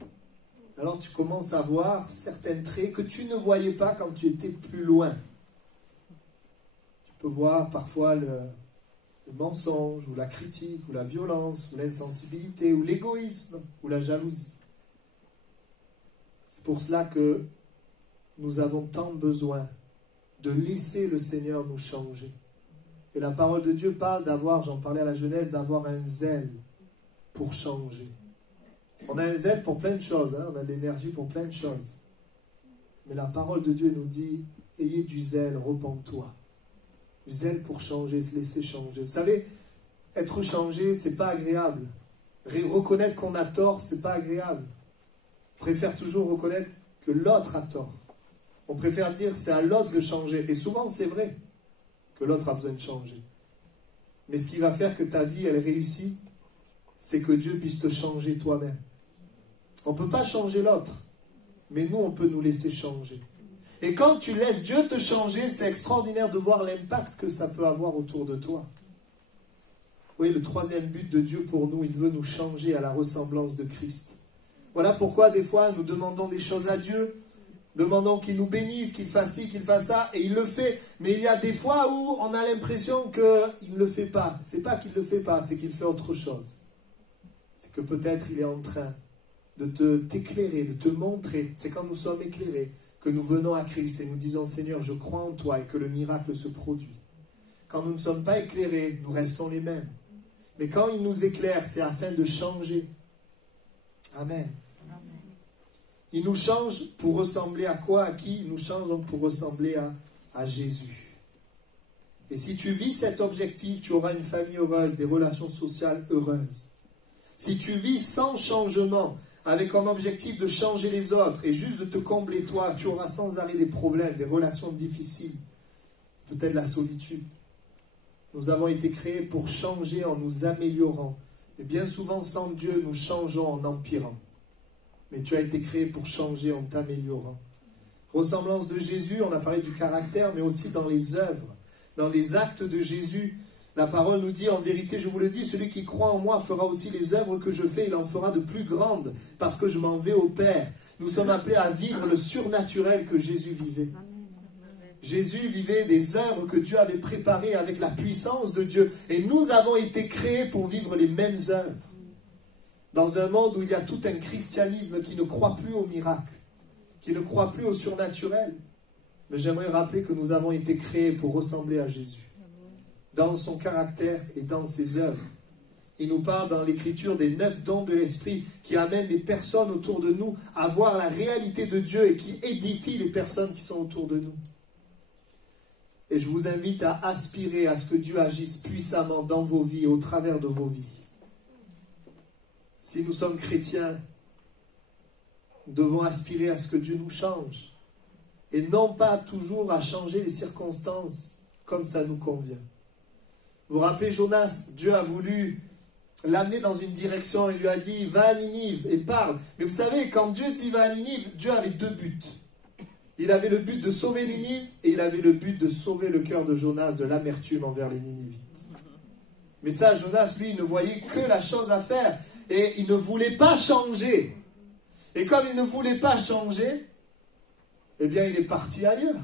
Alors tu commences à voir certains traits que tu ne voyais pas quand tu étais plus loin. Tu peux voir parfois le mensonge, ou la critique, ou la violence, ou l'insensibilité, ou l'égoïsme, ou la jalousie. C'est pour cela que nous avons tant besoin de laisser le Seigneur nous changer. Et la parole de Dieu parle d'avoir, j'en parlais à la jeunesse, d'avoir un zèle pour changer. On a un zèle pour plein de choses, on a de l'énergie pour plein de choses. Mais la parole de Dieu nous dit, ayez du zèle, repens-toi. Du zèle pour changer, se laisser changer. Vous savez, être changé, c'est pas agréable. Reconnaître qu'on a tort, c'est pas agréable. On préfère toujours reconnaître que l'autre a tort. On préfère dire c'est à l'autre de changer. Et souvent, c'est vrai que l'autre a besoin de changer. Mais ce qui va faire que ta vie, elle réussit, c'est que Dieu puisse te changer toi-même. On ne peut pas changer l'autre, mais nous, on peut nous laisser changer. Et quand tu laisses Dieu te changer, c'est extraordinaire de voir l'impact que ça peut avoir autour de toi. Oui, le troisième but de Dieu pour nous, il veut nous changer à la ressemblance de Christ. Voilà pourquoi des fois nous demandons des choses à Dieu, demandons qu'il nous bénisse, qu'il fasse ci, qu'il fasse ça, et il le fait. Mais il y a des fois où on a l'impression qu'il ne le fait pas. C'est pas qu'il ne le fait pas, c'est qu'il fait autre chose. C'est que peut-être il est en train de t'éclairer, de te montrer. C'est quand nous sommes éclairés que nous venons à Christ et nous disons, Seigneur, je crois en toi, et que le miracle se produit. Quand nous ne sommes pas éclairés, nous restons les mêmes. Mais quand il nous éclaire, c'est afin de changer. Amen. Il nous change pour ressembler à quoi? À qui? Il nous change donc pour ressembler à Jésus. Et si tu vis cet objectif, tu auras une famille heureuse, des relations sociales heureuses. Si tu vis sans changement, avec comme objectif de changer les autres et juste de te combler toi, tu auras sans arrêt des problèmes, des relations difficiles, peut-être la solitude. Nous avons été créés pour changer en nous améliorant. Et bien souvent, sans Dieu, nous changeons en empirant. Mais tu as été créé pour changer en t'améliorant. Ressemblance de Jésus, on a parlé du caractère, mais aussi dans les œuvres, dans les actes de Jésus. La parole nous dit, en vérité, je vous le dis, celui qui croit en moi fera aussi les œuvres que je fais, il en fera de plus grandes, parce que je m'en vais au Père. Nous sommes appelés à vivre le surnaturel que Jésus vivait. Jésus vivait des œuvres que Dieu avait préparées avec la puissance de Dieu. Et nous avons été créés pour vivre les mêmes œuvres. Dans un monde où il y a tout un christianisme qui ne croit plus au miracle, qui ne croit plus au surnaturel. Mais j'aimerais rappeler que nous avons été créés pour ressembler à Jésus, dans son caractère et dans ses œuvres. Il nous parle dans l'Écriture des 9 dons de l'Esprit qui amènent les personnes autour de nous à voir la réalité de Dieu et qui édifient les personnes qui sont autour de nous. Et je vous invite à aspirer à ce que Dieu agisse puissamment dans vos vies et au travers de vos vies. Si nous sommes chrétiens, nous devons aspirer à ce que Dieu nous change. Et non pas toujours à changer les circonstances comme ça nous convient. Vous vous rappelez Jonas, Dieu a voulu l'amener dans une direction, il lui a dit va à Ninive et parle. Mais vous savez, quand Dieu dit va à Ninive, Dieu avait 2 buts. Il avait le but de sauver Ninive et il avait le but de sauver le cœur de Jonas de l'amertume envers les Ninivites. Mais ça, Jonas, lui, il ne voyait que la chose à faire et il ne voulait pas changer. Et comme il ne voulait pas changer, eh bien, il est parti ailleurs.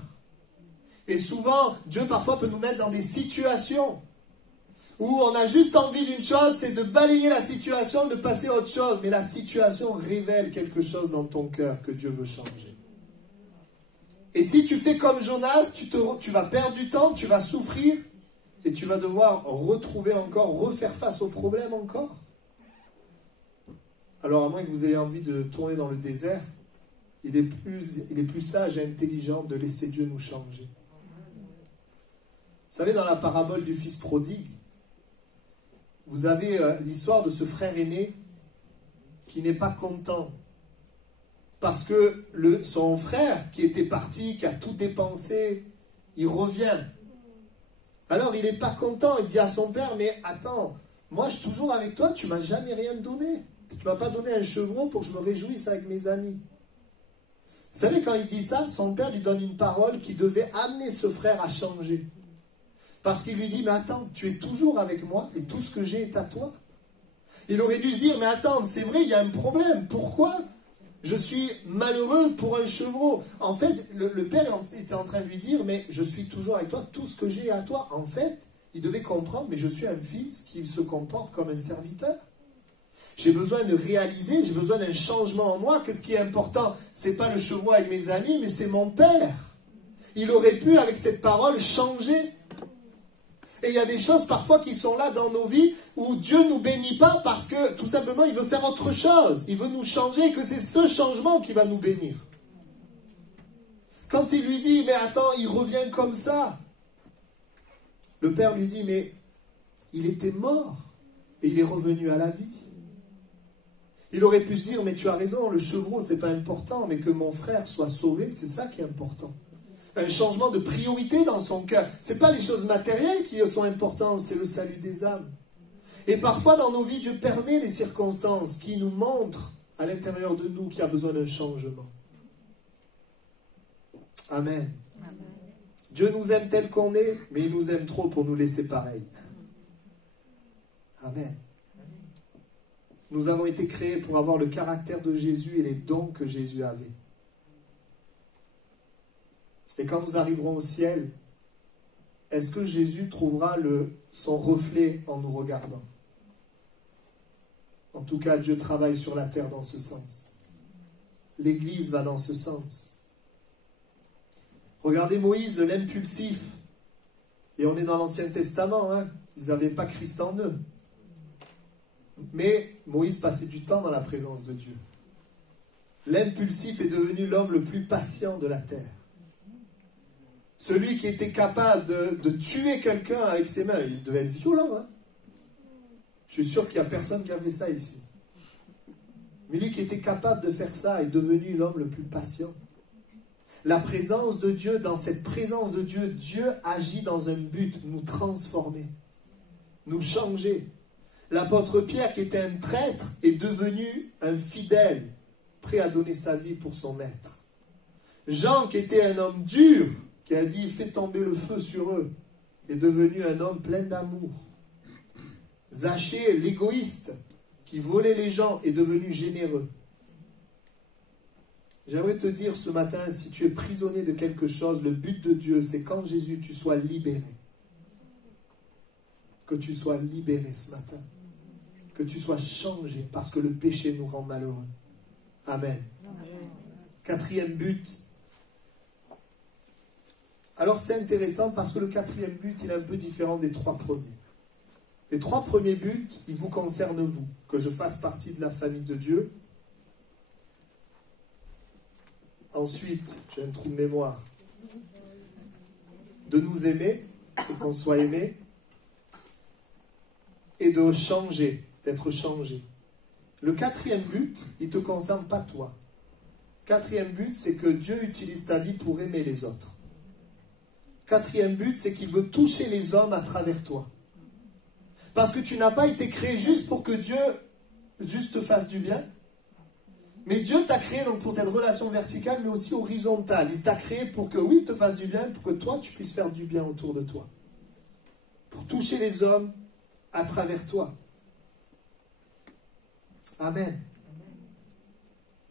Et souvent, Dieu parfois peut nous mettre dans des situations où on a juste envie d'une chose, c'est de balayer la situation, de passer à autre chose. Mais la situation révèle quelque chose dans ton cœur que Dieu veut changer. Et si tu fais comme Jonas, tu vas perdre du temps, tu vas souffrir et tu vas devoir refaire face au problème encore. Alors à moins que vous ayez envie de tourner dans le désert, il est plus sage et intelligent de laisser Dieu nous changer. Vous savez, dans la parabole du fils prodigue, vous avez l'histoire de ce frère aîné qui n'est pas content. Parce que son frère qui était parti, qui a tout dépensé, il revient. Alors il n'est pas content, il dit à son père, mais attends, moi je suis toujours avec toi, tu ne m'as jamais rien donné. Tu ne m'as pas donné un chevreau pour que je me réjouisse avec mes amis. Vous savez, quand il dit ça, son père lui donne une parole qui devait amener ce frère à changer. Parce qu'il lui dit, mais attends, tu es toujours avec moi et tout ce que j'ai est à toi. Il aurait dû se dire, mais attends, c'est vrai, il y a un problème. Pourquoi je suis malheureux pour un chevreau? En fait, le père était en train de lui dire, mais je suis toujours avec toi, tout ce que j'ai est à toi. En fait, il devait comprendre, mais je suis un fils qui se comporte comme un serviteur. J'ai besoin de réaliser, j'ai besoin d'un changement en moi, que ce qui est important, ce n'est pas le chevreau avec mes amis, mais c'est mon père. Il aurait pu, avec cette parole, changer. Et il y a des choses parfois qui sont là dans nos vies où Dieu ne nous bénit pas parce que tout simplement il veut faire autre chose. Il veut nous changer et que c'est ce changement qui va nous bénir. Quand il lui dit, mais attends, il revient comme ça. Le père lui dit, mais il était mort et il est revenu à la vie. Il aurait pu se dire, mais tu as raison, le chevreau c'est pas important, mais que mon frère soit sauvé, c'est ça qui est important. Un changement de priorité dans son cœur. Ce n'est pas les choses matérielles qui sont importantes, c'est le salut des âmes. Et parfois dans nos vies, Dieu permet les circonstances qui nous montrent à l'intérieur de nous qu'il y a besoin d'un changement. Amen. Amen. Dieu nous aime tel qu'on est, mais il nous aime trop pour nous laisser pareil. Amen. Nous avons été créés pour avoir le caractère de Jésus et les dons que Jésus avait. Et quand nous arriverons au ciel, est-ce que Jésus trouvera son reflet en nous regardant? En tout cas, Dieu travaille sur la terre dans ce sens. L'Église va dans ce sens. Regardez Moïse, l'impulsif. Et on est dans l'Ancien Testament, hein. Ils n'avaient pas Christ en eux. Mais Moïse passait du temps dans la présence de Dieu. L'impulsif est devenu l'homme le plus patient de la terre. Celui qui était capable de tuer quelqu'un avec ses mains, il devait être violent. Hein? Je suis sûr qu'il n'y a personne qui a fait ça ici. Mais lui qui était capable de faire ça est devenu l'homme le plus patient. La présence de Dieu, dans cette présence de Dieu, Dieu agit dans un but, nous transformer, nous changer. L'apôtre Pierre, qui était un traître, est devenu un fidèle, prêt à donner sa vie pour son maître. Jean, qui était un homme dur, qui a dit « fais tomber le feu sur eux », est devenu un homme plein d'amour. Zachée, l'égoïste, qui volait les gens, est devenu généreux. J'aimerais te dire ce matin, si tu es prisonnier de quelque chose, le but de Dieu, c'est quand Jésus, tu sois libéré. Que tu sois libéré ce matin. Que tu sois changé, parce que le péché nous rend malheureux. Amen. Quatrième but. Alors c'est intéressant parce que le quatrième but, il est un peu différent des trois premiers. Les trois premiers buts, ils vous concernent vous. Que je fasse partie de la famille de Dieu. Ensuite, j'ai un trou de mémoire. De nous aimer, qu'on soit aimé. Et de changer, d'être changé. Le quatrième but, il ne te concerne pas toi. Quatrième but, c'est que Dieu utilise ta vie pour aimer les autres. Quatrième but, c'est qu'il veut toucher les hommes à travers toi. Parce que tu n'as pas été créé juste pour que Dieu juste te fasse du bien. Mais Dieu t'a créé donc pour cette relation verticale, mais aussi horizontale. Il t'a créé pour que, oui, il te fasse du bien, pour que toi, tu puisses faire du bien autour de toi. Pour toucher les hommes à travers toi. Amen.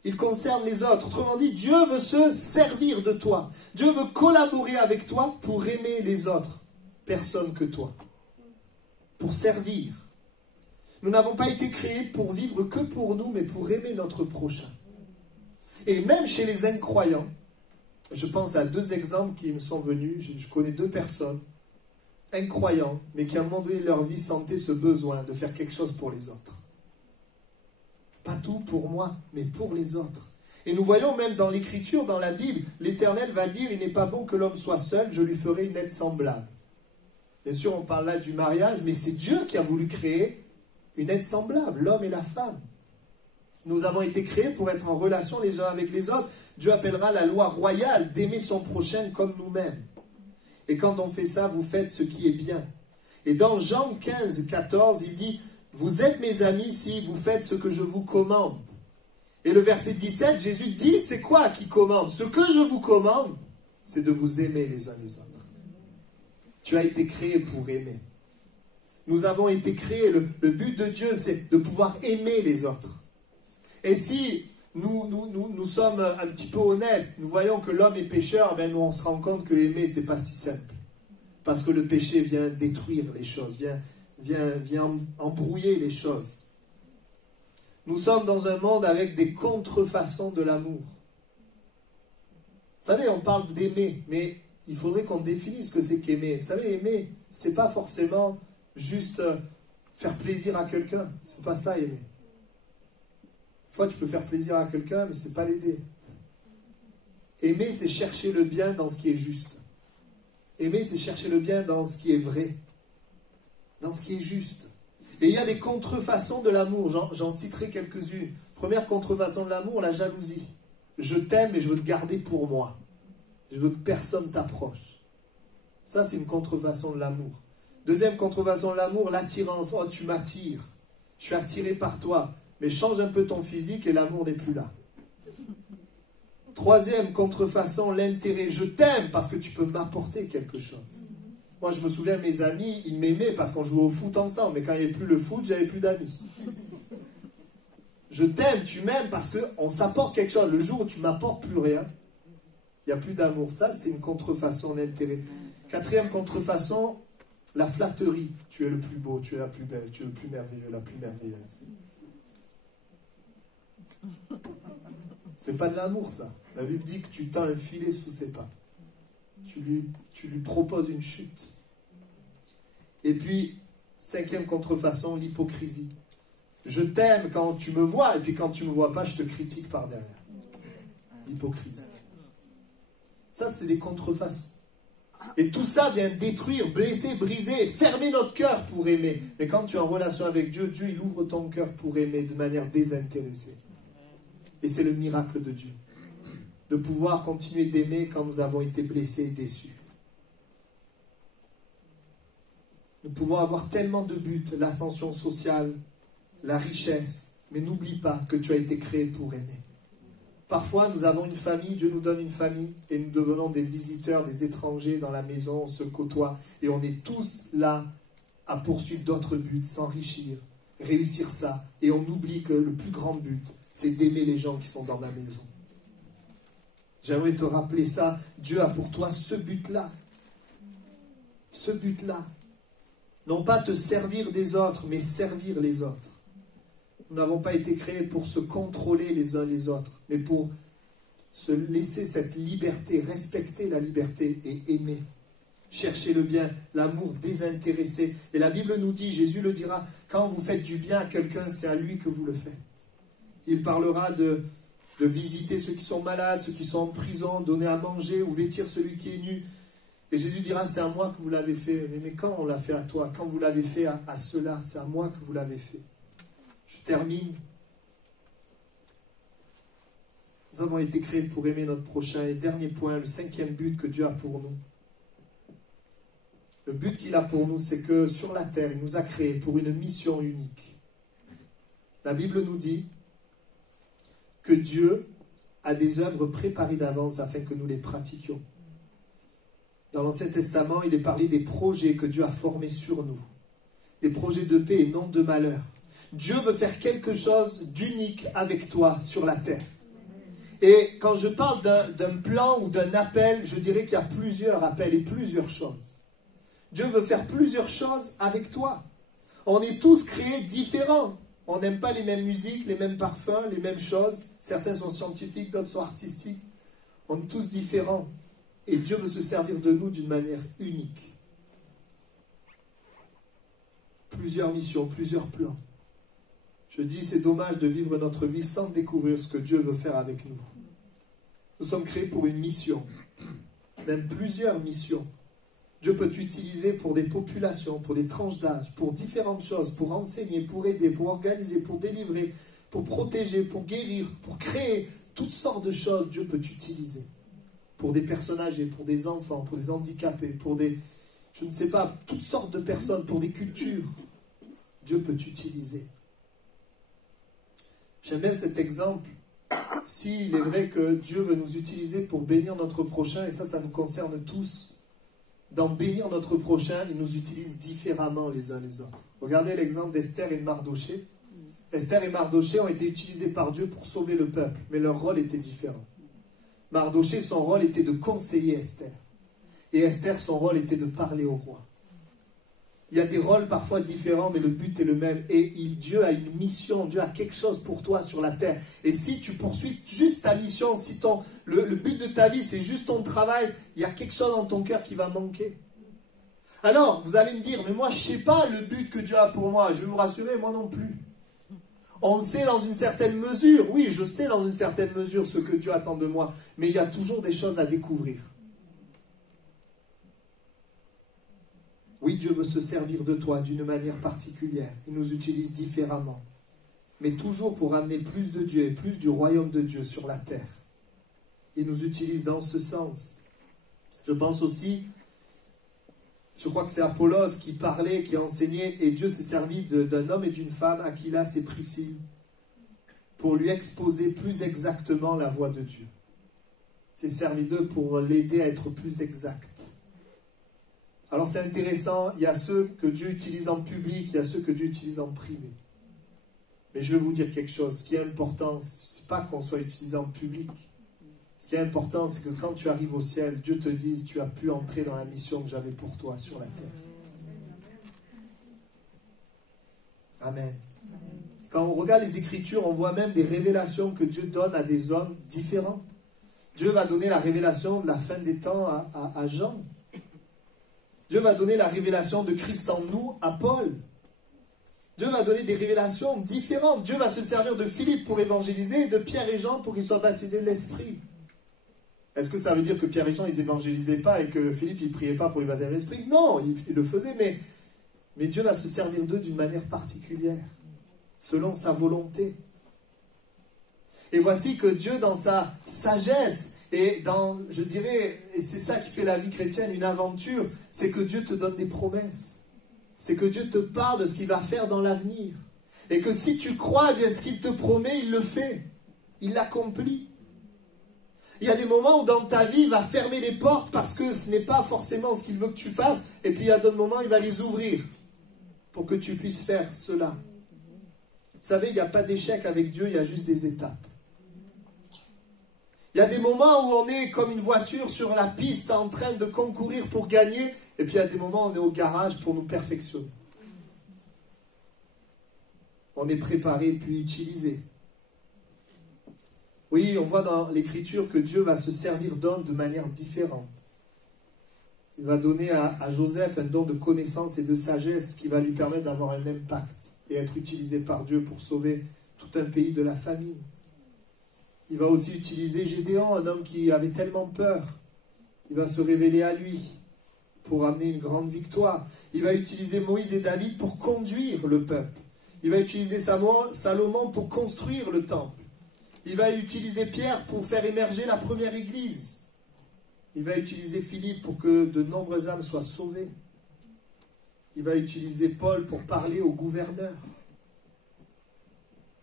Il concerne les autres. Autrement dit, Dieu veut se servir de toi. Dieu veut collaborer avec toi pour aimer les autres personnes que toi. Pour servir. Nous n'avons pas été créés pour vivre que pour nous, mais pour aimer notre prochain. Et même chez les incroyants, je pense à deux exemples qui me sont venus. Je connais deux personnes, incroyants, mais qui à un moment donné de leur vie sentaient ce besoin de faire quelque chose pour les autres. Pas tout pour moi, mais pour les autres. Et nous voyons même dans l'Écriture, dans la Bible, l'Éternel va dire, il n'est pas bon que l'homme soit seul, je lui ferai une aide semblable. Bien sûr, on parle là du mariage, mais c'est Dieu qui a voulu créer une aide semblable, l'homme et la femme. Nous avons été créés pour être en relation les uns avec les autres. Dieu appellera la loi royale d'aimer son prochain comme nous-mêmes. Et quand on fait ça, vous faites ce qui est bien. Et dans Jean 15, 14, il dit, vous êtes mes amis si vous faites ce que je vous commande. Et le verset 17, Jésus dit, c'est quoi qui commande? Ce que je vous commande, c'est de vous aimer les uns les autres. Tu as été créé pour aimer. Nous avons été créés, le but de Dieu, c'est de pouvoir aimer les autres. Et si nous sommes un petit peu honnêtes, nous voyons que l'homme est pécheur, ben nous on se rend compte que aimer, c'est pas si simple. Parce que le péché vient détruire les choses, vient embrouiller les choses. Nous sommes dans un monde avec des contrefaçons de l'amour. Vous savez, on parle d'aimer, mais il faudrait qu'on définisse ce que c'est qu'aimer. Vous savez, aimer, c'est pas forcément juste faire plaisir à quelqu'un. C'est pas ça, aimer. Des fois, tu peux faire plaisir à quelqu'un, mais c'est pas l'aider. Aimer, c'est chercher le bien dans ce qui est juste. Aimer, c'est chercher le bien dans ce qui est vrai. Dans ce qui est juste. Et il y a des contrefaçons de l'amour. J'en citerai quelques-unes. Première contrefaçon de l'amour, la jalousie. Je t'aime et je veux te garder pour moi. Je veux que personne t'approche. Ça, c'est une contrefaçon de l'amour. Deuxième contrefaçon de l'amour, l'attirance. Oh, tu m'attires. Je suis attiré par toi. Mais change un peu ton physique et l'amour n'est plus là. Troisième contrefaçon, l'intérêt. Je t'aime parce que tu peux m'apporter quelque chose. Moi, je me souviens, mes amis, ils m'aimaient parce qu'on jouait au foot ensemble. Mais quand il n'y avait plus le foot, j'avais plus d'amis. Je t'aime, tu m'aimes parce qu'on s'apporte quelque chose. Le jour où tu m'apportes plus rien, il n'y a plus d'amour. Ça, c'est une contrefaçon d'intérêt. Quatrième contrefaçon, la flatterie. Tu es le plus beau, tu es la plus belle, tu es le plus merveilleux, la plus merveilleuse. C'est pas de l'amour, ça. La Bible dit que tu tends un filet sous ses pas. Tu lui proposes une chute. Et puis, cinquième contrefaçon, l'hypocrisie. Je t'aime quand tu me vois, et puis quand tu ne me vois pas, je te critique par derrière. L'hypocrisie. Ça, c'est des contrefaçons. Et tout ça vient détruire, blesser, briser, fermer notre cœur pour aimer. Mais quand tu es en relation avec Dieu, Dieu, il ouvre ton cœur pour aimer de manière désintéressée. Et c'est le miracle de Dieu. De pouvoir continuer d'aimer quand nous avons été blessés et déçus. Nous pouvons avoir tellement de buts, l'ascension sociale, la richesse, mais n'oublie pas que tu as été créé pour aimer. Parfois, nous avons une famille, Dieu nous donne une famille, et nous devenons des visiteurs, des étrangers dans la maison, on se côtoie, et on est tous là à poursuivre d'autres buts, s'enrichir, réussir ça, et on oublie que le plus grand but, c'est d'aimer les gens qui sont dans la maison. J'aimerais te rappeler ça, Dieu a pour toi ce but-là. Ce but-là. Non pas te servir des autres, mais servir les autres. Nous n'avons pas été créés pour se contrôler les uns les autres, mais pour se laisser cette liberté, respecter la liberté et aimer. Chercher le bien, l'amour désintéressé. Et la Bible nous dit, Jésus le dira, quand vous faites du bien à quelqu'un, c'est à lui que vous le faites. Il parlera de visiter ceux qui sont malades, ceux qui sont en prison, donner à manger ou vêtir celui qui est nu. Et Jésus dira, c'est à moi que vous l'avez fait. Mais quand on l'a fait à toi? Quand vous l'avez fait à ceux-là, c'est à moi que vous l'avez fait. Je termine. Nous avons été créés pour aimer notre prochain. Et dernier point, le 5e but que Dieu a pour nous. Le but qu'il a pour nous, c'est que sur la terre, il nous a créés pour une mission unique. La Bible nous dit que Dieu a des œuvres préparées d'avance afin que nous les pratiquions. Dans l'Ancien Testament, il est parlé des projets que Dieu a formés sur nous. Des projets de paix et non de malheur. Dieu veut faire quelque chose d'unique avec toi sur la terre. Et quand je parle d'un plan ou d'un appel, je dirais qu'il y a plusieurs appels et plusieurs choses. Dieu veut faire plusieurs choses avec toi. On est tous créés différents. On n'aime pas les mêmes musiques, les mêmes parfums, les mêmes choses. Certains sont scientifiques, d'autres sont artistiques. On est tous différents. Et Dieu veut se servir de nous d'une manière unique. Plusieurs missions, plusieurs plans. Je dis, c'est dommage de vivre notre vie sans découvrir ce que Dieu veut faire avec nous. Nous sommes créés pour une mission, même plusieurs missions. Dieu peut t'utiliser pour des populations, pour des tranches d'âge, pour différentes choses, pour enseigner, pour aider, pour organiser, pour délivrer, pour protéger, pour guérir, pour créer toutes sortes de choses. Dieu peut t'utiliser pour des personnes âgées, pour des enfants, pour des handicapés, pour des, je ne sais pas, toutes sortes de personnes, pour des cultures. Dieu peut t'utiliser. J'aime bien cet exemple. S'il est vrai que Dieu veut nous utiliser pour bénir notre prochain, et ça nous concerne tous, dans bénir notre prochain, il nous utilise différemment les uns les autres. Regardez l'exemple d'Esther et de Mardoché. Esther et Mardoché ont été utilisés par Dieu pour sauver le peuple, mais leur rôle était différent. Mardoché, son rôle était de conseiller Esther. Et Esther, son rôle était de parler au roi. Il y a des rôles parfois différents, mais le but est le même. Et Dieu a une mission, Dieu a quelque chose pour toi sur la terre. Et si tu poursuis juste ta mission, si le but de ta vie, c'est juste ton travail, il y a quelque chose dans ton cœur qui va manquer. Alors, vous allez me dire, mais moi, je ne sais pas le but que Dieu a pour moi. Je vais vous rassurer, moi non plus. On sait dans une certaine mesure, oui, je sais dans une certaine mesure ce que Dieu attend de moi, mais il y a toujours des choses à découvrir. Oui, Dieu veut se servir de toi d'une manière particulière. Il nous utilise différemment. Mais toujours pour amener plus de Dieu et plus du royaume de Dieu sur la terre. Il nous utilise dans ce sens. Je pense aussi, je crois que c'est Apollos qui parlait, qui enseignait, et Dieu s'est servi d'un homme et d'une femme, Aquila et Priscille, pour lui exposer plus exactement la voie de Dieu. Il s'est servi d'eux pour l'aider à être plus exact. Alors c'est intéressant, il y a ceux que Dieu utilise en public, il y a ceux que Dieu utilise en privé. Mais je vais vous dire quelque chose, ce qui est important, ce n'est pas qu'on soit utilisé en public. Ce qui est important, c'est que quand tu arrives au ciel, Dieu te dise, tu as pu entrer dans la mission que j'avais pour toi sur la terre. Amen. Quand on regarde les Écritures, on voit même des révélations que Dieu donne à des hommes différents. Dieu va donner la révélation de la fin des temps à Jean. Dieu va donner la révélation de Christ en nous à Paul. Dieu va donner des révélations différentes. Dieu va se servir de Philippe pour évangéliser et de Pierre et Jean pour qu'ils soient baptisés de l'Esprit. Est-ce que ça veut dire que Pierre et Jean, ils évangélisaient pas et que Philippe, il priait pas pour les baptêmes de l'Esprit? Non, il le faisait, mais Dieu va se servir d'eux d'une manière particulière, selon sa volonté. Et voici que Dieu, dans sa sagesse, et je dirais, et c'est ça qui fait la vie chrétienne, une aventure, c'est que Dieu te donne des promesses. C'est que Dieu te parle de ce qu'il va faire dans l'avenir. Et que si tu crois, eh bien, ce qu'il te promet, il le fait. Il l'accomplit. Il y a des moments où dans ta vie, il va fermer les portes parce que ce n'est pas forcément ce qu'il veut que tu fasses. Et puis il y a d'autres moments, il va les ouvrir pour que tu puisses faire cela. Vous savez, il n'y a pas d'échec avec Dieu, il y a juste des étapes. Il y a des moments où on est comme une voiture sur la piste en train de concourir pour gagner. Et puis il y a des moments où on est au garage pour nous perfectionner. On est préparé puis utilisé. Oui, on voit dans l'Écriture que Dieu va se servir d'hommes de manière différente. Il va donner à Joseph un don de connaissance et de sagesse qui va lui permettre d'avoir un impact et être utilisé par Dieu pour sauver tout un pays de la famine. Il va aussi utiliser Gédéon, un homme qui avait tellement peur. Il va se révéler à lui pour amener une grande victoire. Il va utiliser Moïse et David pour conduire le peuple. Il va utiliser Salomon pour construire le temple. Il va utiliser Pierre pour faire émerger la première église. Il va utiliser Philippe pour que de nombreuses âmes soient sauvées. Il va utiliser Paul pour parler aux gouverneurs.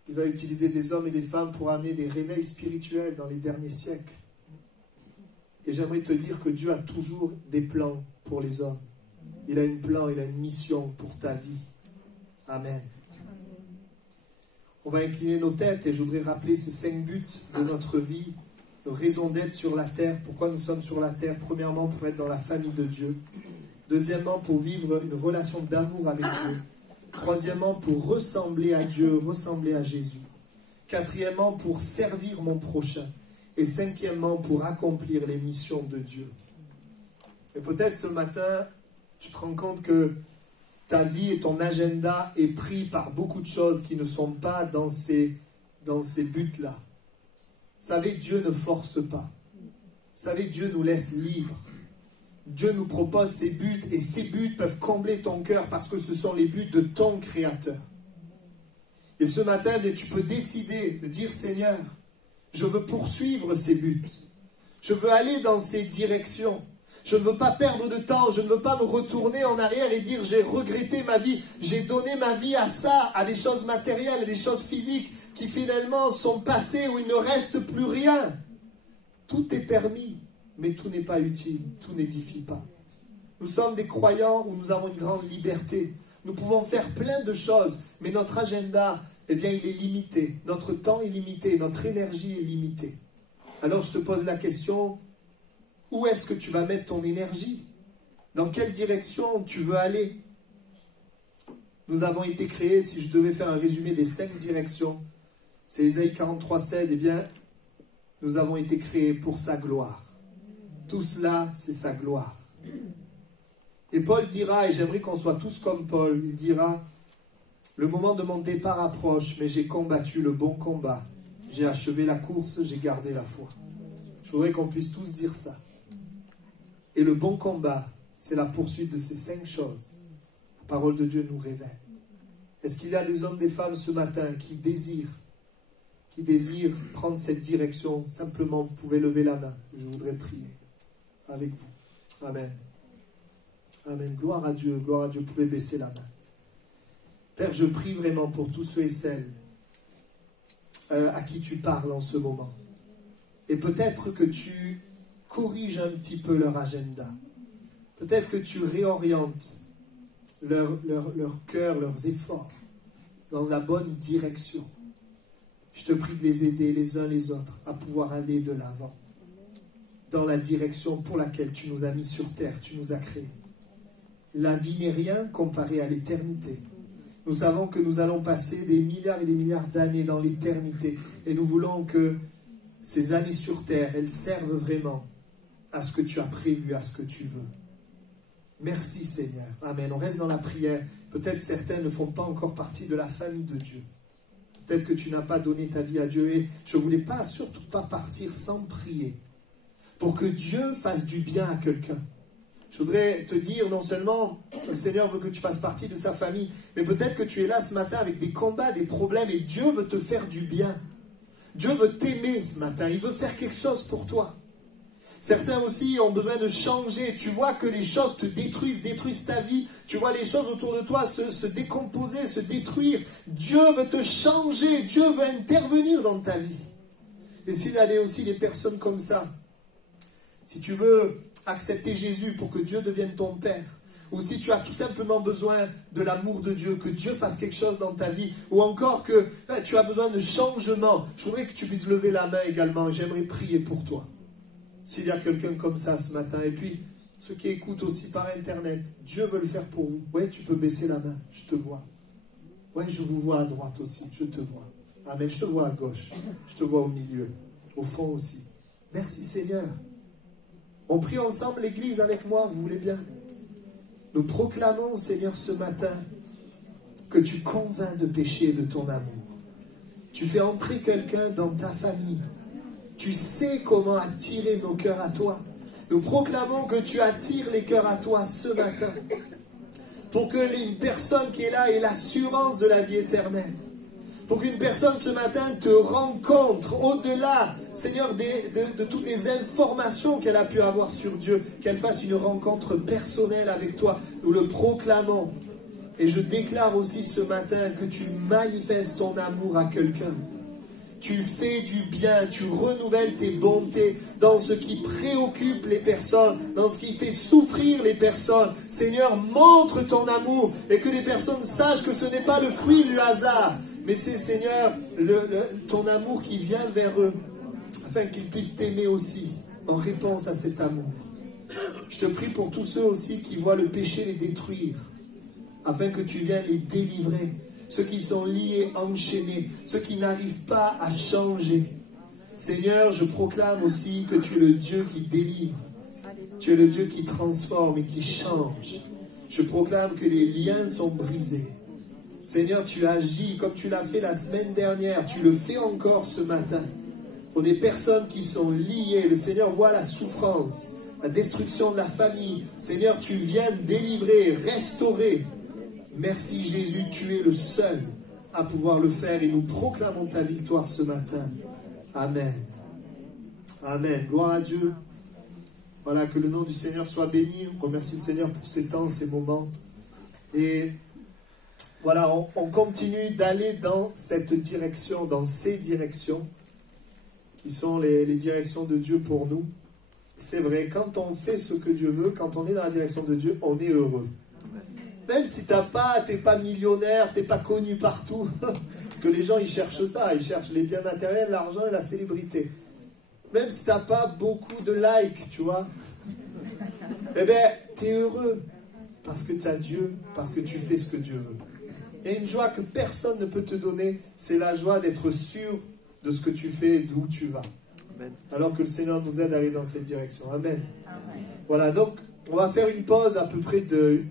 Il va utiliser des hommes et des femmes pour amener des réveils spirituels dans les derniers siècles. Et j'aimerais te dire que Dieu a toujours des plans pour les hommes. Il a un plan, il a une mission pour ta vie. Amen. On va incliner nos têtes et je voudrais rappeler ces 5 buts de notre vie, nos raisons d'être sur la terre. Pourquoi nous sommes sur la terre? Premièrement, pour être dans la famille de Dieu. Deuxièmement, pour vivre une relation d'amour avec Dieu. Troisièmement, pour ressembler à Dieu, ressembler à Jésus. Quatrièmement, pour servir mon prochain. Et cinquièmement, pour accomplir les missions de Dieu. Et peut-être ce matin, tu te rends compte que ta vie et ton agenda est pris par beaucoup de choses qui ne sont pas dans ces buts-là. Vous savez, Dieu ne force pas. Vous savez, Dieu nous laisse libres. Dieu nous propose ses buts et ces buts peuvent combler ton cœur parce que ce sont les buts de ton Créateur. Et ce matin, tu peux décider de dire, Seigneur, je veux poursuivre ces buts. Je veux aller dans ces directions. Je ne veux pas perdre de temps, je ne veux pas me retourner en arrière et dire j'ai regretté ma vie, j'ai donné ma vie à ça, à des choses matérielles, à des choses physiques qui finalement sont passées où il ne reste plus rien. Tout est permis, mais tout n'est pas utile, tout n'édifie pas. Nous sommes des croyants où nous avons une grande liberté. Nous pouvons faire plein de choses, mais notre agenda, eh bien, il est limité. Notre temps est limité, notre énergie est limitée. Alors je te pose la question, où est-ce que tu vas mettre ton énergie? Dans quelle direction tu veux aller? Nous avons été créés, si je devais faire un résumé des 5 directions, c'est Ésaïe 43:7, eh bien, nous avons été créés pour sa gloire. Tout cela, c'est sa gloire. Et Paul dira, et j'aimerais qu'on soit tous comme Paul, il dira, le moment de mon départ approche, mais j'ai combattu le bon combat. J'ai achevé la course, j'ai gardé la foi. Je voudrais qu'on puisse tous dire ça. Et le bon combat, c'est la poursuite de ces 5 choses. La parole de Dieu nous révèle. Est-ce qu'il y a des hommes, des femmes ce matin qui désirent prendre cette direction? Simplement, vous pouvez lever la main. Je voudrais prier avec vous. Amen. Amen. Gloire à Dieu. Gloire à Dieu. Vous pouvez baisser la main. Père, je prie vraiment pour tous ceux et celles à qui tu parles en ce moment. Et peut-être que tu corriges un petit peu leur agenda. Peut-être que tu réorientes leur cœur, leurs efforts dans la bonne direction. Je te prie de les aider les uns les autres à pouvoir aller de l'avant dans la direction pour laquelle tu nous as mis sur terre, tu nous as créés. La vie n'est rien comparé à l'éternité. Nous savons que nous allons passer des milliards et des milliards d'années dans l'éternité et nous voulons que ces années sur terre, elles servent vraiment à ce que tu as prévu, à ce que tu veux. Merci Seigneur. Amen. On reste dans la prière. Peut-être que certains ne font pas encore partie de la famille de Dieu. Peut-être que tu n'as pas donné ta vie à Dieu. Et je ne voulais surtout pas partir sans prier pour que Dieu fasse du bien à quelqu'un. Je voudrais te dire, non seulement le Seigneur veut que tu fasses partie de sa famille, mais peut-être que tu es là ce matin avec des combats, des problèmes, et Dieu veut te faire du bien. Dieu veut t'aimer ce matin. Il veut faire quelque chose pour toi. Certains aussi ont besoin de changer. Tu vois que les choses te détruisent ta vie. Tu vois les choses autour de toi se décomposer, se détruire. Dieu veut te changer. Dieu veut intervenir dans ta vie. Et s'il y a aussi des personnes comme ça, si tu veux accepter Jésus pour que Dieu devienne ton Père, ou si tu as tout simplement besoin de l'amour de Dieu, que Dieu fasse quelque chose dans ta vie, ou encore que tu as besoin de changement, je voudrais que tu puisses lever la main également, et j'aimerais prier pour toi. S'il y a quelqu'un comme ça ce matin, et puis ceux qui écoutent aussi par Internet, Dieu veut le faire pour vous. Ouais, tu peux baisser la main, je te vois. Ouais, je vous vois à droite aussi, je te vois. Amen, je te vois à gauche, je te vois au milieu, au fond aussi. Merci Seigneur. On prie ensemble l'Église avec moi, vous voulez bien? Nous proclamons, Seigneur, ce matin, que tu convaincs de péché et de ton amour. Tu fais entrer quelqu'un dans ta famille. Tu sais comment attirer nos cœurs à toi. Nous proclamons que tu attires les cœurs à toi ce matin. Pour qu'une personne qui est là ait l'assurance de la vie éternelle. Pour qu'une personne ce matin te rencontre au-delà, Seigneur, de toutes les informations qu'elle a pu avoir sur Dieu, qu'elle fasse une rencontre personnelle avec toi. Nous le proclamons. Et je déclare aussi ce matin que tu manifestes ton amour à quelqu'un. Tu fais du bien, tu renouvelles tes bontés dans ce qui préoccupe les personnes, dans ce qui fait souffrir les personnes. Seigneur, montre ton amour et que les personnes sachent que ce n'est pas le fruit du hasard, mais c'est, Seigneur, ton amour qui vient vers eux, afin qu'ils puissent t'aimer aussi en réponse à cet amour. Je te prie pour tous ceux aussi qui voient le péché les détruire, afin que tu viennes les délivrer. Ceux qui sont liés, enchaînés, ceux qui n'arrivent pas à changer. Seigneur, je proclame aussi que tu es le Dieu qui délivre. Tu es le Dieu qui transforme et qui change. Je proclame que les liens sont brisés. Seigneur, tu agis comme tu l'as fait la semaine dernière. Tu le fais encore ce matin. Pour des personnes qui sont liées, le Seigneur voit la souffrance, la destruction de la famille. Seigneur, tu viens délivrer, restaurer. Merci Jésus, tu es le seul à pouvoir le faire et nous proclamons ta victoire ce matin. Amen. Amen. Gloire à Dieu. Voilà, que le nom du Seigneur soit béni. On remercie le Seigneur pour ces temps, ces moments. Et voilà, on continue d'aller dans cette direction, dans ces directions, qui sont les directions de Dieu pour nous. C'est vrai, quand on fait ce que Dieu veut, quand on est dans la direction de Dieu, on est heureux. Même si t'es pas millionnaire, t'es pas connu partout. Parce que les gens, ils cherchent ça. Ils cherchent les biens matériels, l'argent et la célébrité. Même si t'as pas beaucoup de likes, tu vois. Eh bien, t'es heureux. Parce que tu as Dieu, parce que tu fais ce que Dieu veut. Et une joie que personne ne peut te donner, c'est la joie d'être sûr de ce que tu fais et d'où tu vas. Amen. Alors que le Seigneur nous aide à aller dans cette direction. Amen. Amen. Voilà, donc, on va faire une pause à peu près de